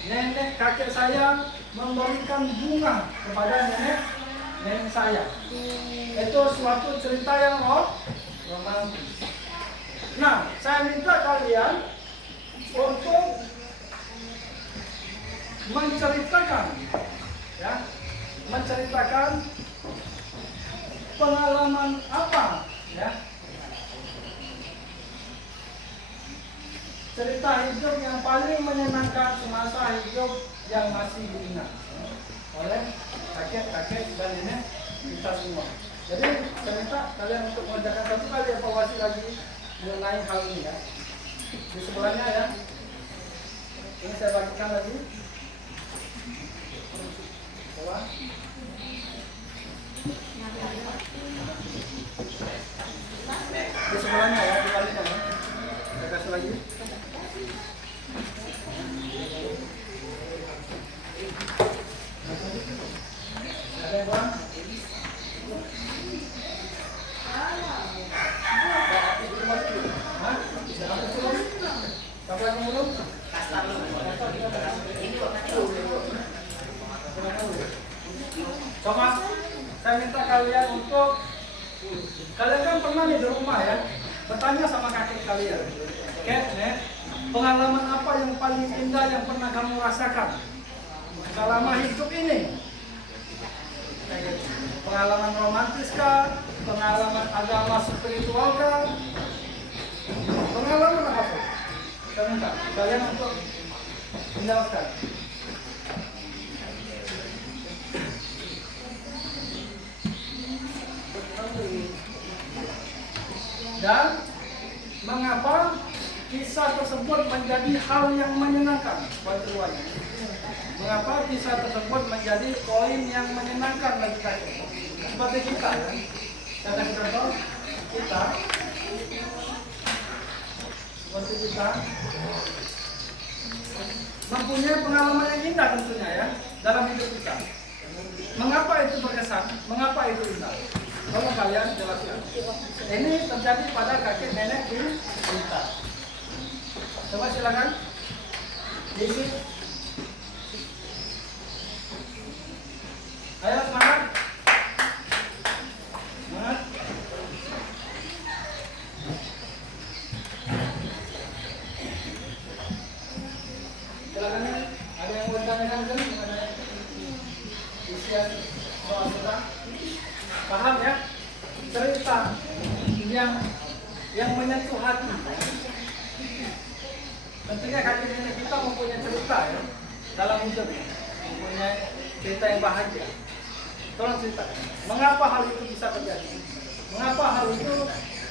Nenek kakek saya memberikan bunga kepada nenek saya. Itu suatu cerita yang romantis. Nah, saya minta kalian untuk menceritakan pengalaman apa ya, cerita hidup yang paling menyenangkan semasa hidup yang masih diingat oleh kakek-kakek dan nenek kita semua. Jadi cerita kalian untuk mengerjakan satu kali evaluasi lagi mengenai hal ini ya. Di sebelahnya ya. Ini saya bagikan lagi. Coba. Di sebelahnya ya, dibalikan ya. Saya kasih lagi. Ada yang kurang? Kapan yang belum? Coba saya minta kalian untuk, kalian kan pernah nih di rumah ya, bertanya sama kakek kalian, Kek, nek, pengalaman apa yang paling indah yang pernah kamu rasakan selama hidup ini? Pengalaman romantis kah? Pengalaman agama spiritual kah? Pengalaman apa pun? Saya minta kalian untuk menjelaskan. Dan mengapa kisah tersebut menjadi hal yang menyenangkan buat keduanya? Mengapa kisah tersebut menjadi poin yang menyenangkan bagi kita? Seperti kita, kan? Saya kasih contoh, kita seperti kita mempunyai pengalaman yang indah tentunya ya dalam hidup kita. Mengapa itu berkesan? Mengapa itu indah? Tolong kalian jelaskan. Ini terjadi pada kakek nenek kita. Coba silakan. Isi. Ayo semangat. Semangat. Silakan ya. Ada yang mau ditanyakan kan? Mengenai isian doa kita? Paham ya? Cerita yang menyentuh hati. Tentunya kakek nenek kita mempunyai cerita ya dalam hidup, mempunyai cerita yang bahagia. Tolong ceritakan, mengapa hal itu bisa terjadi? Mengapa hal itu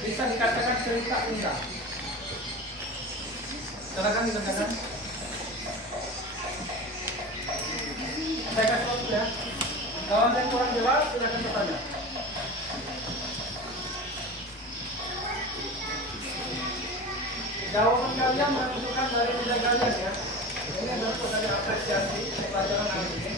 bisa dikatakan cerita indah? Silakan ditanyakan. Saya kasih waktu ya. Kalau ada yang kurang jelas, silakan bertanya. Jawaban kalian menentukan dari nilai kalian ya. Ini bentuk dari apresiasi pelajaran hari ini.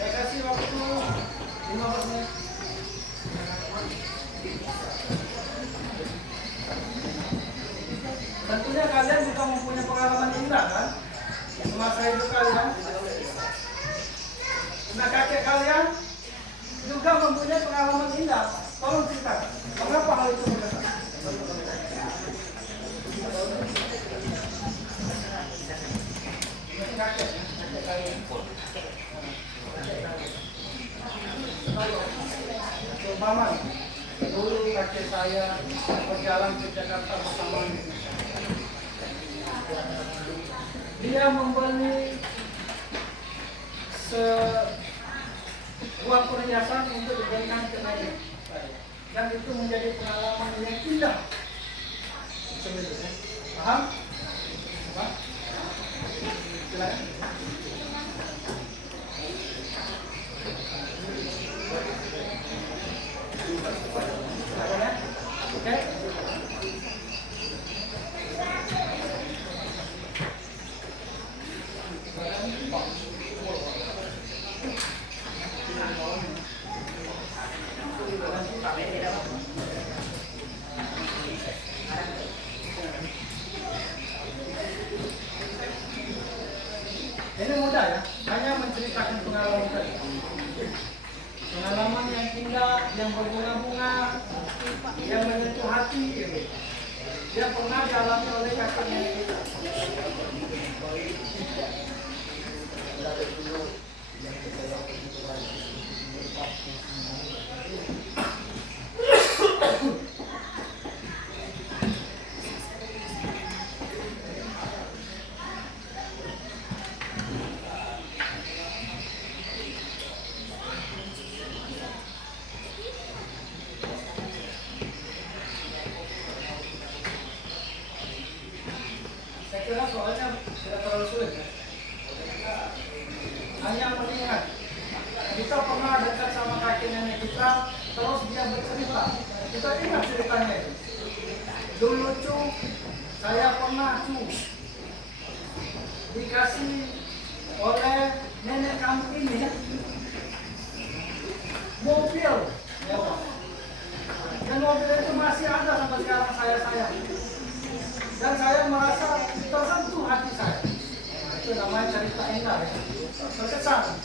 Saya kasih waktu 15 menit. Tentunya kalian juga mempunyai pengalaman indah kan? Semasa hidup kalian. Nah kakek kalian juga mempunyai pengalaman indah. Tolong ceritakan, mengapa hal itu berkesan? Kakek kalian. Umpama dulu kakek saya berjalan ke Jakarta bersama dia membeli sebuah perhiasan untuk diberikan ke nenek dan itu menjadi pengalaman yang indah. Paham? Paham? Silakan. Oke. Ini mudah ya, hanya menceritakan pengalaman tadi. Pengalaman yang indah, yang berbunga-bunga, yang menyentuh hati, yang pernah dialami oleh kakek nenek kita. Saya kira soalnya tidak terlalu sulit ya. Hanya mengingat kita pernah dekat sama kakek nenek kita, terus dia bercerita. Kita ingat ceritanya itu. Dulu cuy, saya pernah dikasih oleh nenek kamu ini mobil, ya Pak. Dan mobil itu masih ada sampai sekarang saya sayang. Dan saya merasa tersentuh hati saya. Itu namanya cerita indah ya. Berkesan.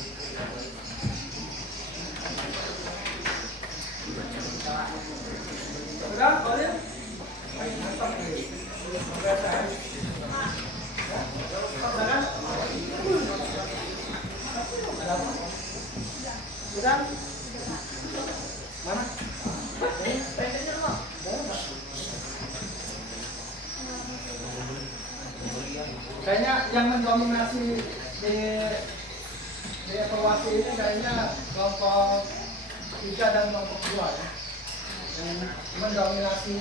Sudah, boleh? Mantap. Kayaknya yang mendominasi di evaluasi ini kayaknya kelompok 3 dan kelompok 2 ya. Yang mendominasi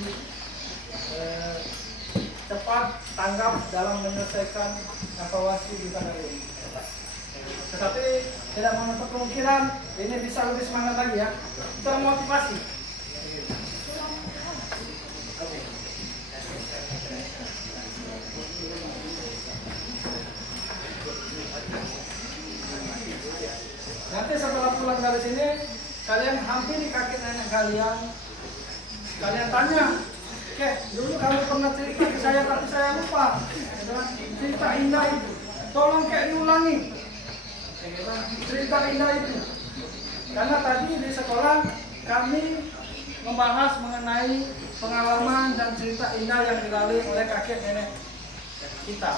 cepat tanggap dalam menyelesaikan evaluasi di kali ini. Tetapi tidak menutup kemungkinan ini bisa lebih semangat lagi ya, termotivasi. Nanti setelah pulang dari sini, kalian hampiri kakek nenek kalian. Kalian tanya, "Kek, dulu kamu pernah cerita ke saya tapi saya lupa. Cerita indah itu. Tolong Kek diulangi. Cerita indah itu." Karena tadi di sekolah kami membahas mengenai pengalaman dan cerita indah yang dilalui oleh kakek nenek kita.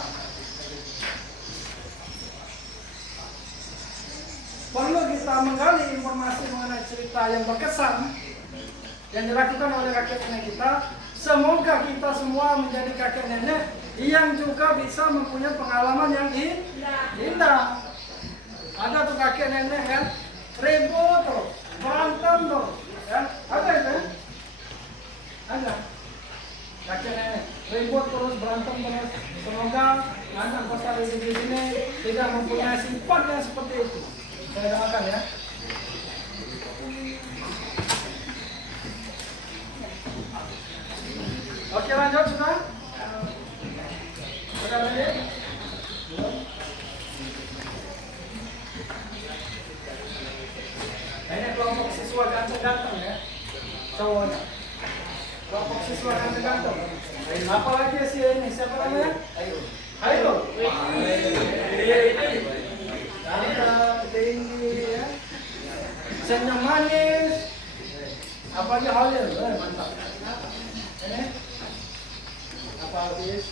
Perlu kita menggali informasi mengenai cerita yang berkesan yang dilakukan oleh kakek nenek kita. Semoga kita semua menjadi kakek nenek yang juga bisa mempunyai pengalaman yang indah. Ada tuh kakek nenek ya, ribut terus, berantem terus, ya. Ada itu ya? Ada. Kakek nenek ribut terus, berantem terus. Semoga anak besar di sini tidak mempunyai sifat yang seperti itu. Saya doakan ya. Oke, lanjut sudah? Sudah lanjut? Ini kelompok siswa ganteng-ganteng ya, cowoknya. Kelompok siswa ganteng-ganteng. Apalagi si ini, siapa namanya? Ayo. Ganteng, tinggi ya. Senyum manis. Apalagi Halil, mantap. Ini apa habis?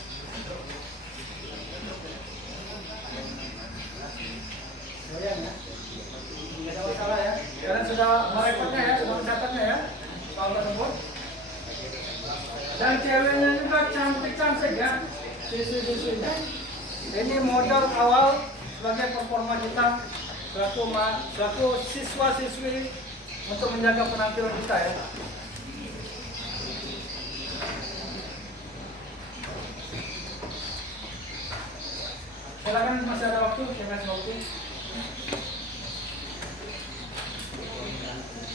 Goyang ya? Tidak ada masalah ya? Kalian sudah merekodnya ya? Sudah mencatatnya ya? Soal tersebut? Dan ceweknya juga cantik-cantik ya? Sisi-sisinya. Ini modal awal sebagai performa kita selaku siswa-siswi untuk menjaga penampilan kita ya. Silakan, masih ada waktu, saya kasih waktu.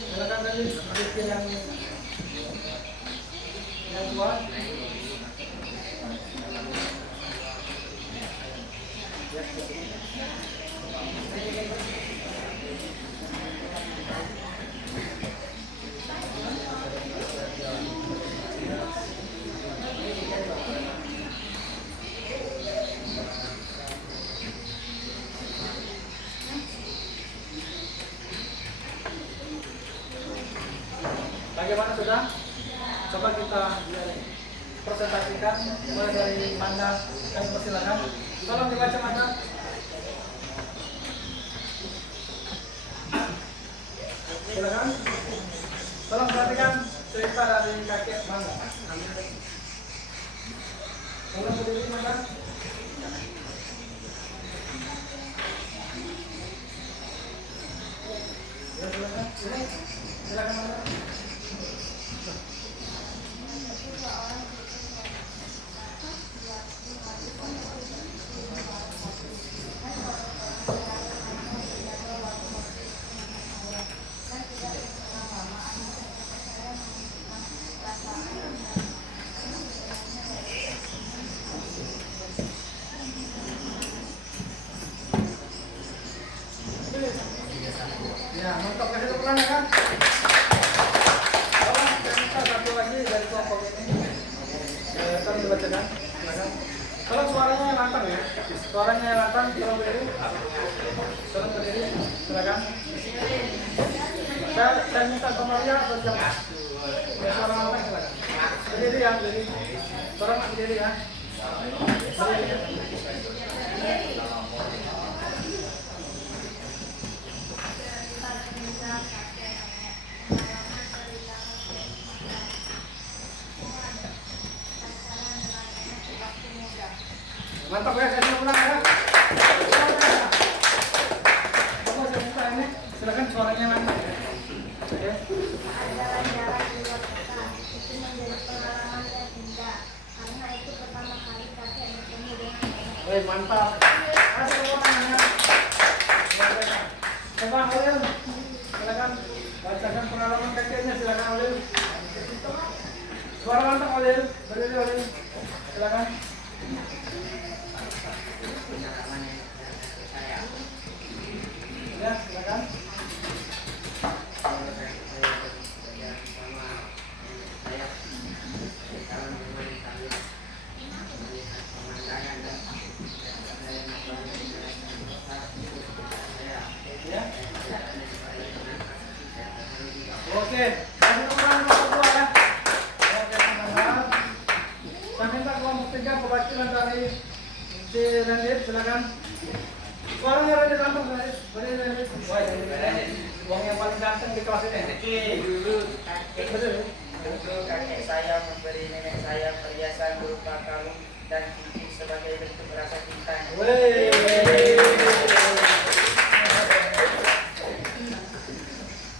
Silakan tadi berpikir yang dua. Bagaimana sudah? Coba kita presentasikan mulai dari mana kami persilakan. Tolong dibaca mana. Silakan. Tolong perhatikan cerita dari kakek Mangga. Tolong berdiri Mangga. Ya, silakan. Silakan Mangga. Ya, mantap, kasih tepuk tangan kan? Tolong saya minta satu lagi dari kelompok ini. Kami dibacakan, silakan. Kalau suaranya yang lantang ya, suaranya yang lantang, tolong berdiri. Tolong berdiri, silakan. Saya minta Komaria atau siapa? Ya, suara lantang silakan. Berdiri ya, berdiri. Tolong berdiri ya. Berdiri. Mantap ya, kasih ulang ya. Coba saya buka ini, silakan suaranya lancar ya. Oke. Saat jalan-jalan di luar kota, itu menjadi pengalaman yang indah. Karena itu pertama kali kakek bertemu dengan nenek. Wih, mantap. Kasih ulang ya. Coba Aulil, silakan bacakan pengalaman kakeknya, silakan Aulil. Suara mantap Aulil, berdiri Aulil, silakan. Pengalaman yang saya Ya, silakan. kalau saya bekerja sama saya dalam memahami kami melihat pemandangan dan saya melakukan saya Ya. tidak Oke, kasih ulang nomor 2 ya. Oke, teman-teman. Saya minta kelompok 3 perwakilan dari si Randy, silakan. Suaranya Randy langsung Randy. Beri Randy. Wah, Randy. Uang yang paling ganteng di kelas ini. dulu Betul. kakek saya memberi nenek saya perhiasan berupa kalung dan cincin sebagai bentuk rasa cintanya. Wih.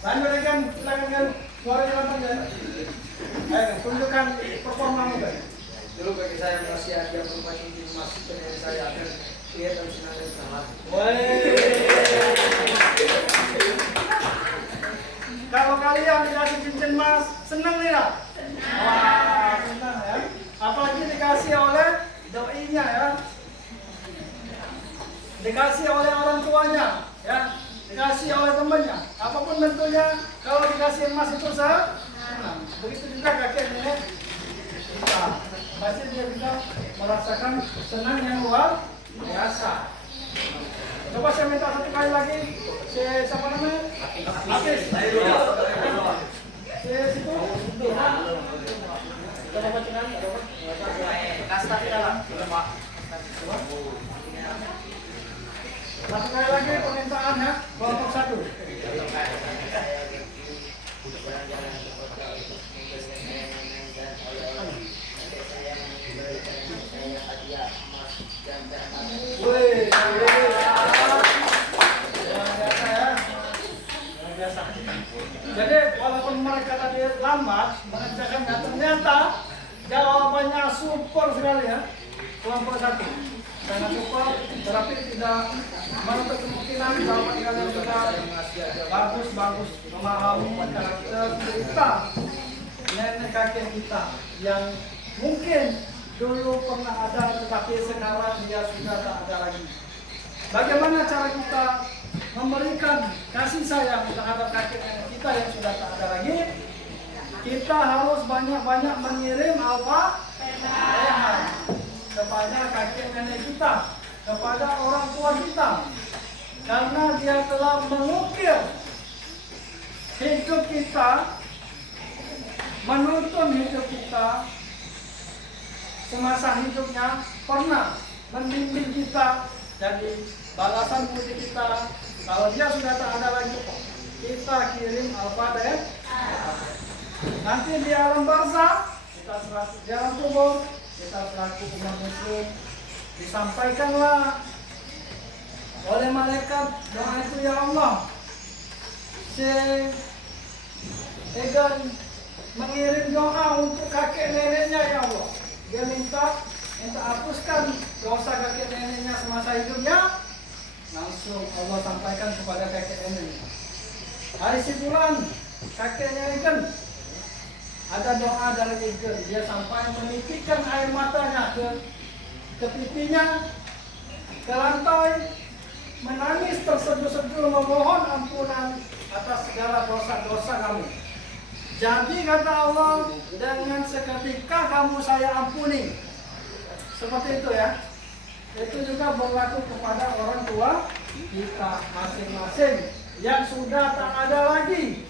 Lanjutkan, silakan kan. Suaranya langsung ya. Ayo, tunjukkan performamu kan. Dulu bagi saya masih ada berupa cincin emas penyanyi saya akan lihat dan senang dan selamat. Kalau kalian dikasih cincin emas, senang tidak? Wah, senang ya. Apalagi dikasih oleh doinya ya. Dikasih oleh orang tuanya ya. Dikasih oleh temannya. Apapun bentuknya, kalau dikasih emas itu senang. Begitu juga kakek nenek kita. Pasti dia bisa merasakan senang yang luar biasa. Coba saya minta satu kali lagi. Siapa namanya? Hafiz. Situ. Coba bacakan. Kasta di dalam. Satu kali lagi permintaan ya. Kelompok 1. Jalan-jalan ke kota untuk membeli mainan dan oleh-oleh. Kakek saya memberikan saya hadiah emas dan permata. Wih, luar biasa ya. Luar biasa. Jadi walaupun mereka tadi lambat mengerjakannya, ternyata jawabannya super sekali ya. Kelompok 1 sangat super, tetapi tidak menutup kemungkinan jawaban kalian juga bagus memahami karakter cerita nenek kakek kita yang mungkin dulu pernah ada tetapi sekarang dia sudah tak ada lagi. Bagaimana cara kita memberikan kasih sayang terhadap kakek nenek kita yang sudah tak ada lagi? Kita harus banyak-banyak mengirim Al-Fatihah kepada kakek nenek kita, kepada orang tua kita, karena dia telah mengukir hidup kita, menuntun hidup kita semasa hidupnya, pernah membimbing kita. Jadi balasan budi kita, kalau dia sudah tak ada lagi, kita kirim Al-Fatihah. Nanti di alam barzah, kita selaku di alam kubur, kita selaku umat muslim, disampaikanlah oleh malaikat doa itu, ya Allah, si Egan mengirim doa untuk kakek neneknya, ya Allah. Dia minta hapuskan dosa kakek neneknya semasa hidupnya. Langsung Allah sampaikan kepada kakek neneknya. Hari si bulan kakeknya Egan, ada doa dari Egan. Dia sampai menitikkan air matanya ke pipinya, ke lantai, menangis terseduh-seduh memohon ampunan atas segala dosa-dosa kamu. Jadi kata Allah, dengan seketika kamu saya ampuni. Seperti itu ya. Itu juga berlaku kepada orang tua kita masing-masing yang sudah tak ada lagi.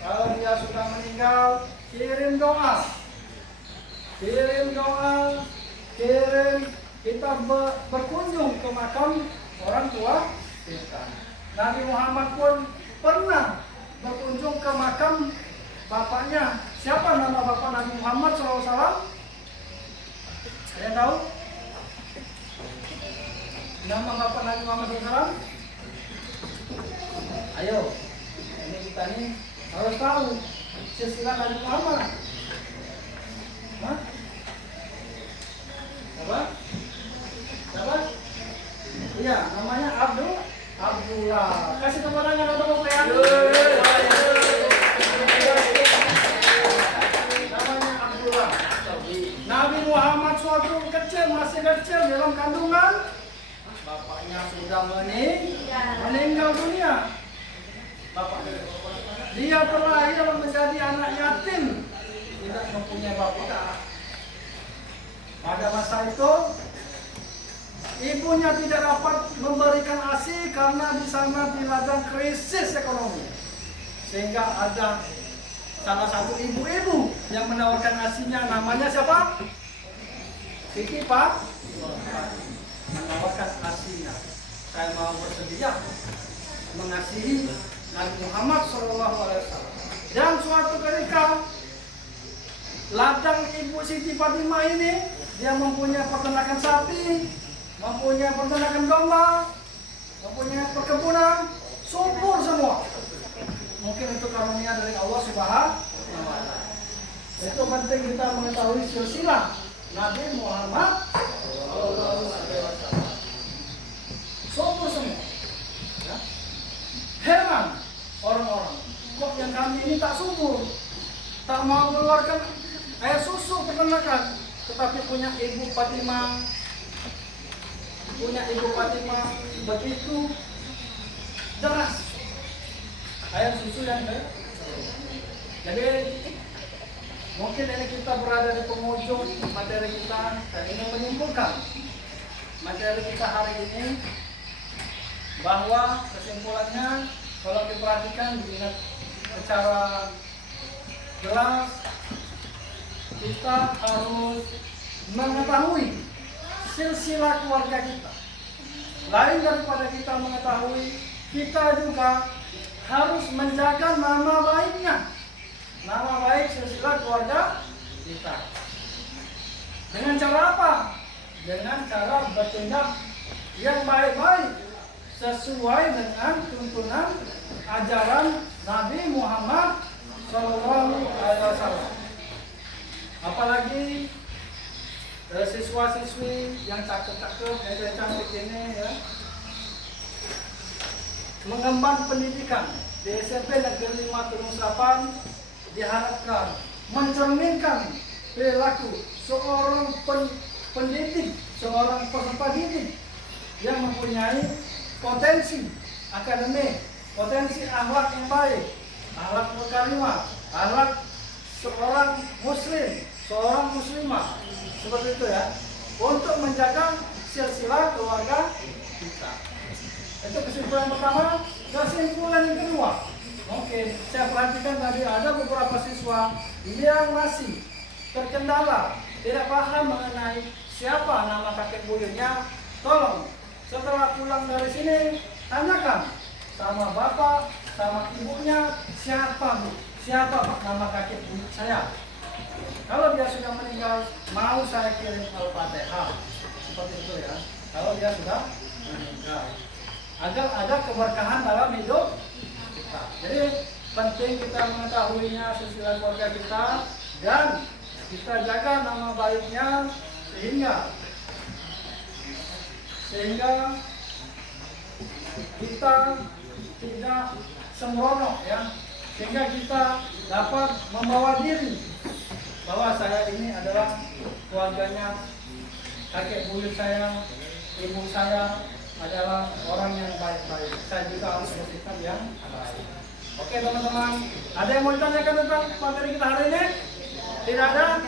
Kalau dia sudah meninggal, kirim doa. Kirim doa, kirim, kita berkunjung ke makam orang tua kita. Nabi Muhammad pun pernah berkunjung ke makam bapaknya. Siapa nama bapak Nabi Muhammad SAW? Ada yang tahu? nama Bapak Nabi Muhammad SAW? Ayo, ini kita nih harus tahu silsilah Nabi Muhammad. Hah? Apa? Siapa? Iya, namanya Abdullah. Kasih tepuk tangan untuk Bapak ya. Namanya Abdullah. Nabi Muhammad suatu masih kecil dalam kandungan, bapaknya sudah meninggal dunia. Dia terlahir menjadi anak yatim, tidak mempunyai bapak. Pada masa itu, ibunya tidak dapat memberikan ASI karena di sana dilanda krisis ekonomi. Sehingga ada salah satu ibu-ibu yang menawarkan ASI-nya, namanya siapa? Siti Pak menawarkan ASI-nya. Saya mau bersedia mengasihi Nabi Muhammad SAW. Dan suatu ketika ladang ibu Siti Fatimah ini, dia mempunyai peternakan sapi, mempunyai peternakan domba, mempunyai perkebunan, subur semua. Mungkin itu karunia dari Allah Subhanahu wa Ta'ala. Itu penting kita mengetahui silsilah Nabi Muhammad SAW. Subur semua. Ya. Heran orang-orang, kok yang kami ini tak subur, tak mau mengeluarkan air susu peternakan, tetapi punya ibu Fatimah, begitu deras air susu yang jadi mungkin ini kita berada di penghujung materi kita dan ingin menyimpulkan materi kita hari ini, bahwa kesimpulannya kalau diperhatikan dilihat secara jelas, kita harus mengetahui silsilah keluarga kita. Lain daripada kita mengetahui, kita juga harus menjaga nama baiknya, nama baik silsilah keluarga kita. Dengan cara apa? Dengan cara bertindak yang baik-baik sesuai dengan tuntunan ajaran Nabi Muhammad SAW. Apalagi siswa-siswi yang cakep-cakep, yang cantik ini ya, mengemban pendidikan di SMP Negeri 5 Gunung Serapan diharapkan mencerminkan perilaku seorang pendidik, seorang peserta didik yang mempunyai potensi akademik, potensi akhlak yang baik, akhlak berkarimah, akhlak seorang muslim, seorang muslimah, seperti itu ya, untuk menjaga silsilah keluarga kita. Itu kesimpulan pertama. Kesimpulan yang kedua, mungkin saya perhatikan tadi ada beberapa siswa yang masih terkendala, tidak paham mengenai siapa nama kakek buyutnya. Tolong setelah pulang dari sini tanyakan sama bapak, sama ibunya, siapa bu, siapa pak nama kakek buyut saya. Kalau dia sudah meninggal, mau saya kirim Al-Fatihah, seperti itu ya. Kalau dia sudah meninggal, agar ada keberkahan dalam hidup kita. Jadi penting kita mengetahuinya silsilah keluarga kita dan kita jaga nama baiknya sehingga kita tidak sembrono ya, sehingga kita dapat membawa diri bahwa saya ini adalah keluarganya kakek buyut saya, ibu saya adalah orang yang baik-baik. Saya juga harus bersikap yang baik. Oke teman-teman, ada yang mau ditanyakan tentang materi kita hari ini? Tidak ada?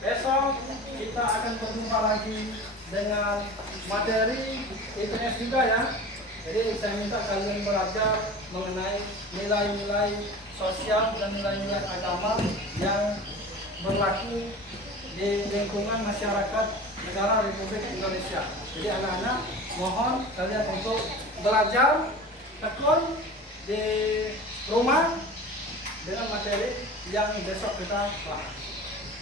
Besok kita akan berjumpa lagi dengan materi IPS juga ya. Jadi saya minta kalian belajar mengenai nilai-nilai sosial dan nilai-nilai agama yang berlaku di lingkungan masyarakat negara Republik Indonesia. Jadi anak-anak mohon kalian untuk belajar tekun di rumah dengan materi yang besok kita bahas.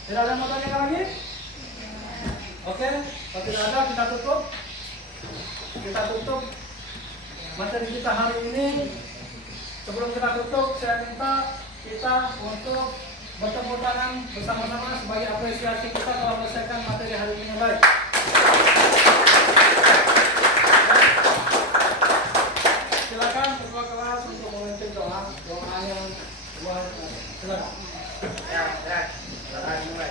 Tidak ada mau tanya lagi? Oke, kalau tidak ada kita tutup. Kita tutup materi kita hari ini. Sebelum kita tutup, saya minta kita untuk bertepuk tangan bersama-sama sebagai apresiasi kita telah menyelesaikan materi hari ini yang baik. Silakan ketua kelas untuk memimpin doa yang buat silakan. Ya, ya. Silakan mulai.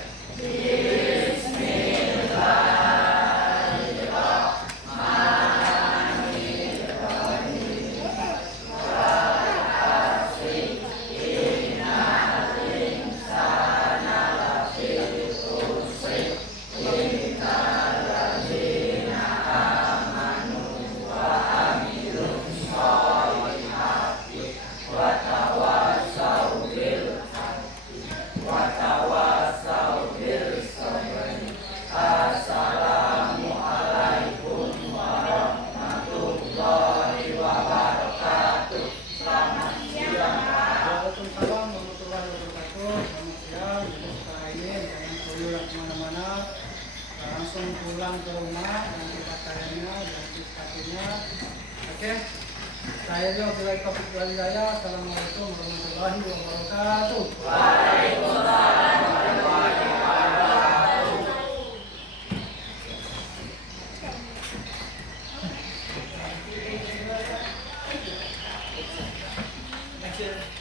Waalaikumsalam warahmatullahi wabarakatuh. Selamat siang. Jadi setelah ini jangan keliling kemana-mana, langsung pulang ke rumah, nanti pakaiannya, ganti sepatunya. Oke. Saya juga mulai topik Walidaya. Assalamualaikum warahmatullahi wabarakatuh. Action.